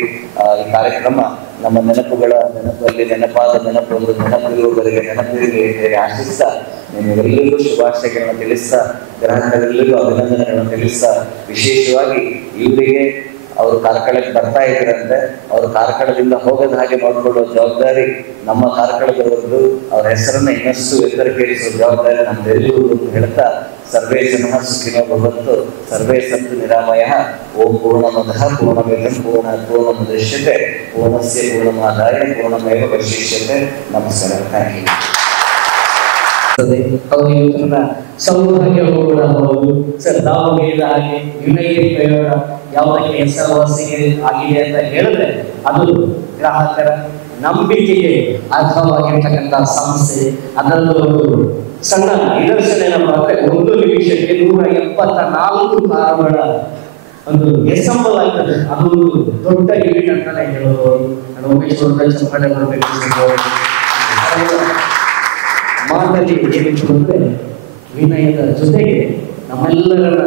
ಈ ಕಾರ್ಯಕ್ರಮ ನಮ್ಮ ನೆನಪಲ್ಲಿ ನೆನಪಾದ ನೆನಪು ಒಂದು ನೆನಪಿರುವವರಿಗೆ ನೆನಪಿರಲಿ ಹೇಳಿ ಆಶಿಸ್ತಾ, ನಿಮಗೆಲ್ಲರಿಗೂ ಶುಭಾಶಯಗಳನ್ನ ತಿಳಿಸ್ತಾ, ಗ್ರಾಹಕರೆಲ್ಲರಿಗೂ ಅಭಿನಂದನೆಗಳನ್ನು ತಿಳಿಸ್ತಾ, ವಿಶೇಷವಾಗಿ ಇವರಿಗೆ ಅವರು ಕಾರ್ಕಳಕ್ಕೆ ಬರ್ತಾ ಇದ್ರಂತೆ, ಅವರು ಕಾರ್ಕಳದಿಂದ ಹೋಗದ ಹಾಗೆ ನೋಡ್ಕೊಳ್ಳುವ ಜವಾಬ್ದಾರಿ ನಮ್ಮ ಕಾರ್ಕಳದವರದ್ದು. ಅವರ ಹೆಸರನ್ನ ಇನ್ನಷ್ಟು ಎತ್ತರಕ್ಕೇರಿಸುವ ಜವಾಬ್ದಾರಿ ನಮ್ಮೆಲ್ಲರೂ ಅಂತ ಹೇಳ್ತಾ, ಸರ್ವೇ ಜನಃ ಸುಖಿನೋ ಭವಂತು, ಸರ್ವೇ ಸಂತು ನಿರಾಮಯಃ. ಓಂ ಪೂರ್ಣಮದಃ ಪೂರ್ಣಮಿದಂ ಪೂರ್ಣಮುದಚ್ಯತೆ ಪೂರ್ಣಸ್ಯ ಪೂರ್ಣಮಾದಾಯ ಪೂರ್ಣಮೇವಾವಶಿಷ್ಯತೆ. ನಮಸ್ಕಾರ. Thank you. ಸೌಭಾಗ್ಯವೂ ಕೂಡ ಹೌದು ಸರ್. ನಾವು ಹೇಳಿದ ಹಾಗೆ ಯುನೈಟೆಡ್ ಟೊಯೋಟಾ ಯಾವುದಕ್ಕೆ ಹೆಸರುವಾಸಿ ಆಗಿದೆ ಅಂತ ಹೇಳಿದ್ರೆ ಅದು ಗ್ರಾಹಕರ ನಂಬಿಕೆಗೆ ಅರ್ಹವಾಗಿರ್ತಕ್ಕಂಥ ಸಂಸ್ಥೆ. ಅದರಲ್ಲೂ ಒಂದು ಸಣ್ಣ ನಿದರ್ಶನ ಏನಪ್ಪ ಅಂದ್ರೆ, ಒಂದು ನಿಮಿಷಕ್ಕೆ 174 ಕಾರುಗಳ ಒಂದು ಎಸೆಂಬಲ್ ಆಗ್ತದೆ. ಅದು ದೊಡ್ಡ ಇವೆಂಟ್ ಅಂತಾನೆ ಹೇಳಬಹುದು. ಚಪ್ಪಟೆ ಬರಬೇಕು ಮಾತಲ್ಲಿ ಏನಿತ್ತು ಅಂದ್ರೆ, ವಿನಯದ ಜೊತೆಗೆ ನಮ್ಮೆಲ್ಲರನ್ನ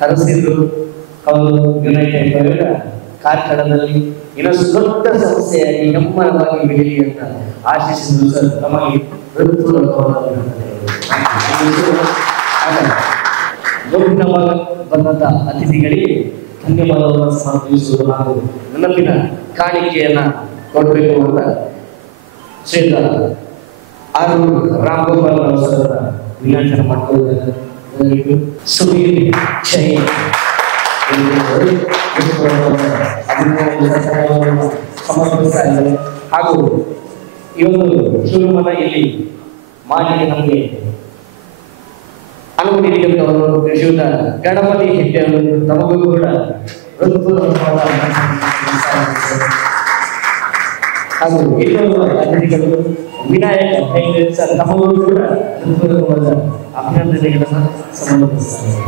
ಕರೆಸಿದ್ರು. ಅವರು ಯುನೈಟೆಡ್ ಟೊಯೋಟಾ ಕಾರ್ಕಳದಲ್ಲಿ ಇನ್ನೊಂದು ದೊಡ್ಡ ಸಂಸ್ಥೆಯಾಗಿ ಹೆಮ್ಮರವಾಗಿ ಬೆಳೀಲಿ ಅಂತ ಆಶಿಸಿದ್ರು ಸರ್. ನಮಗೆ ಗೌರವವಾಗಿ ಬಂದಂತ ಅತಿಥಿಗಳಿಗೆ ಧನ್ಯವಾದವನ್ನು ಸಮರ್ಪಿಸುವುದು ಹಾಗೂ ನೆನಪಿನ ಕಾಣಿಕೆಯನ್ನ ಕೊಡಬೇಕು ಅಂತ ಶ್ರೀಯುತ ಆರ್ ರಾಮಗೋಪಾಲ್ ಅವರ ವಿನಾಶನ ಮಾಡಿಕೊಳ್ಳುವುದನ್ನು ಸುವೀರ್ ಜೈನ್ ಸಮರ್ಪಿಸ್ತಾ ಇದ್ದಾರೆ. ಹಾಗೂ ಈ ಒಂದು ಶುರುವನ್ನ ಇಲ್ಲಿ ಮಾಡಿ ನಮಗೆ ಅನುವು ನೀಡಿದಂತವರು ಶ್ರೀಯುತ ಗಣಪತಿ ಹೆಗ್ಡೆ ಅವರು, ತಮಗೂ ಕೂಡ ಹಾಗೂ ಇನ್ನೊಬ್ಬ ಅತಿಥಿಗಳು ವಿನಾಯಕ ಹೆಗ್ಡೆ ಸರ್, ತಮಗೂ ಕೂಡ ಅಭಿನಂದನೆಗಳನ್ನು ಸಮರ್ಪಿಸ್ತಾರೆ.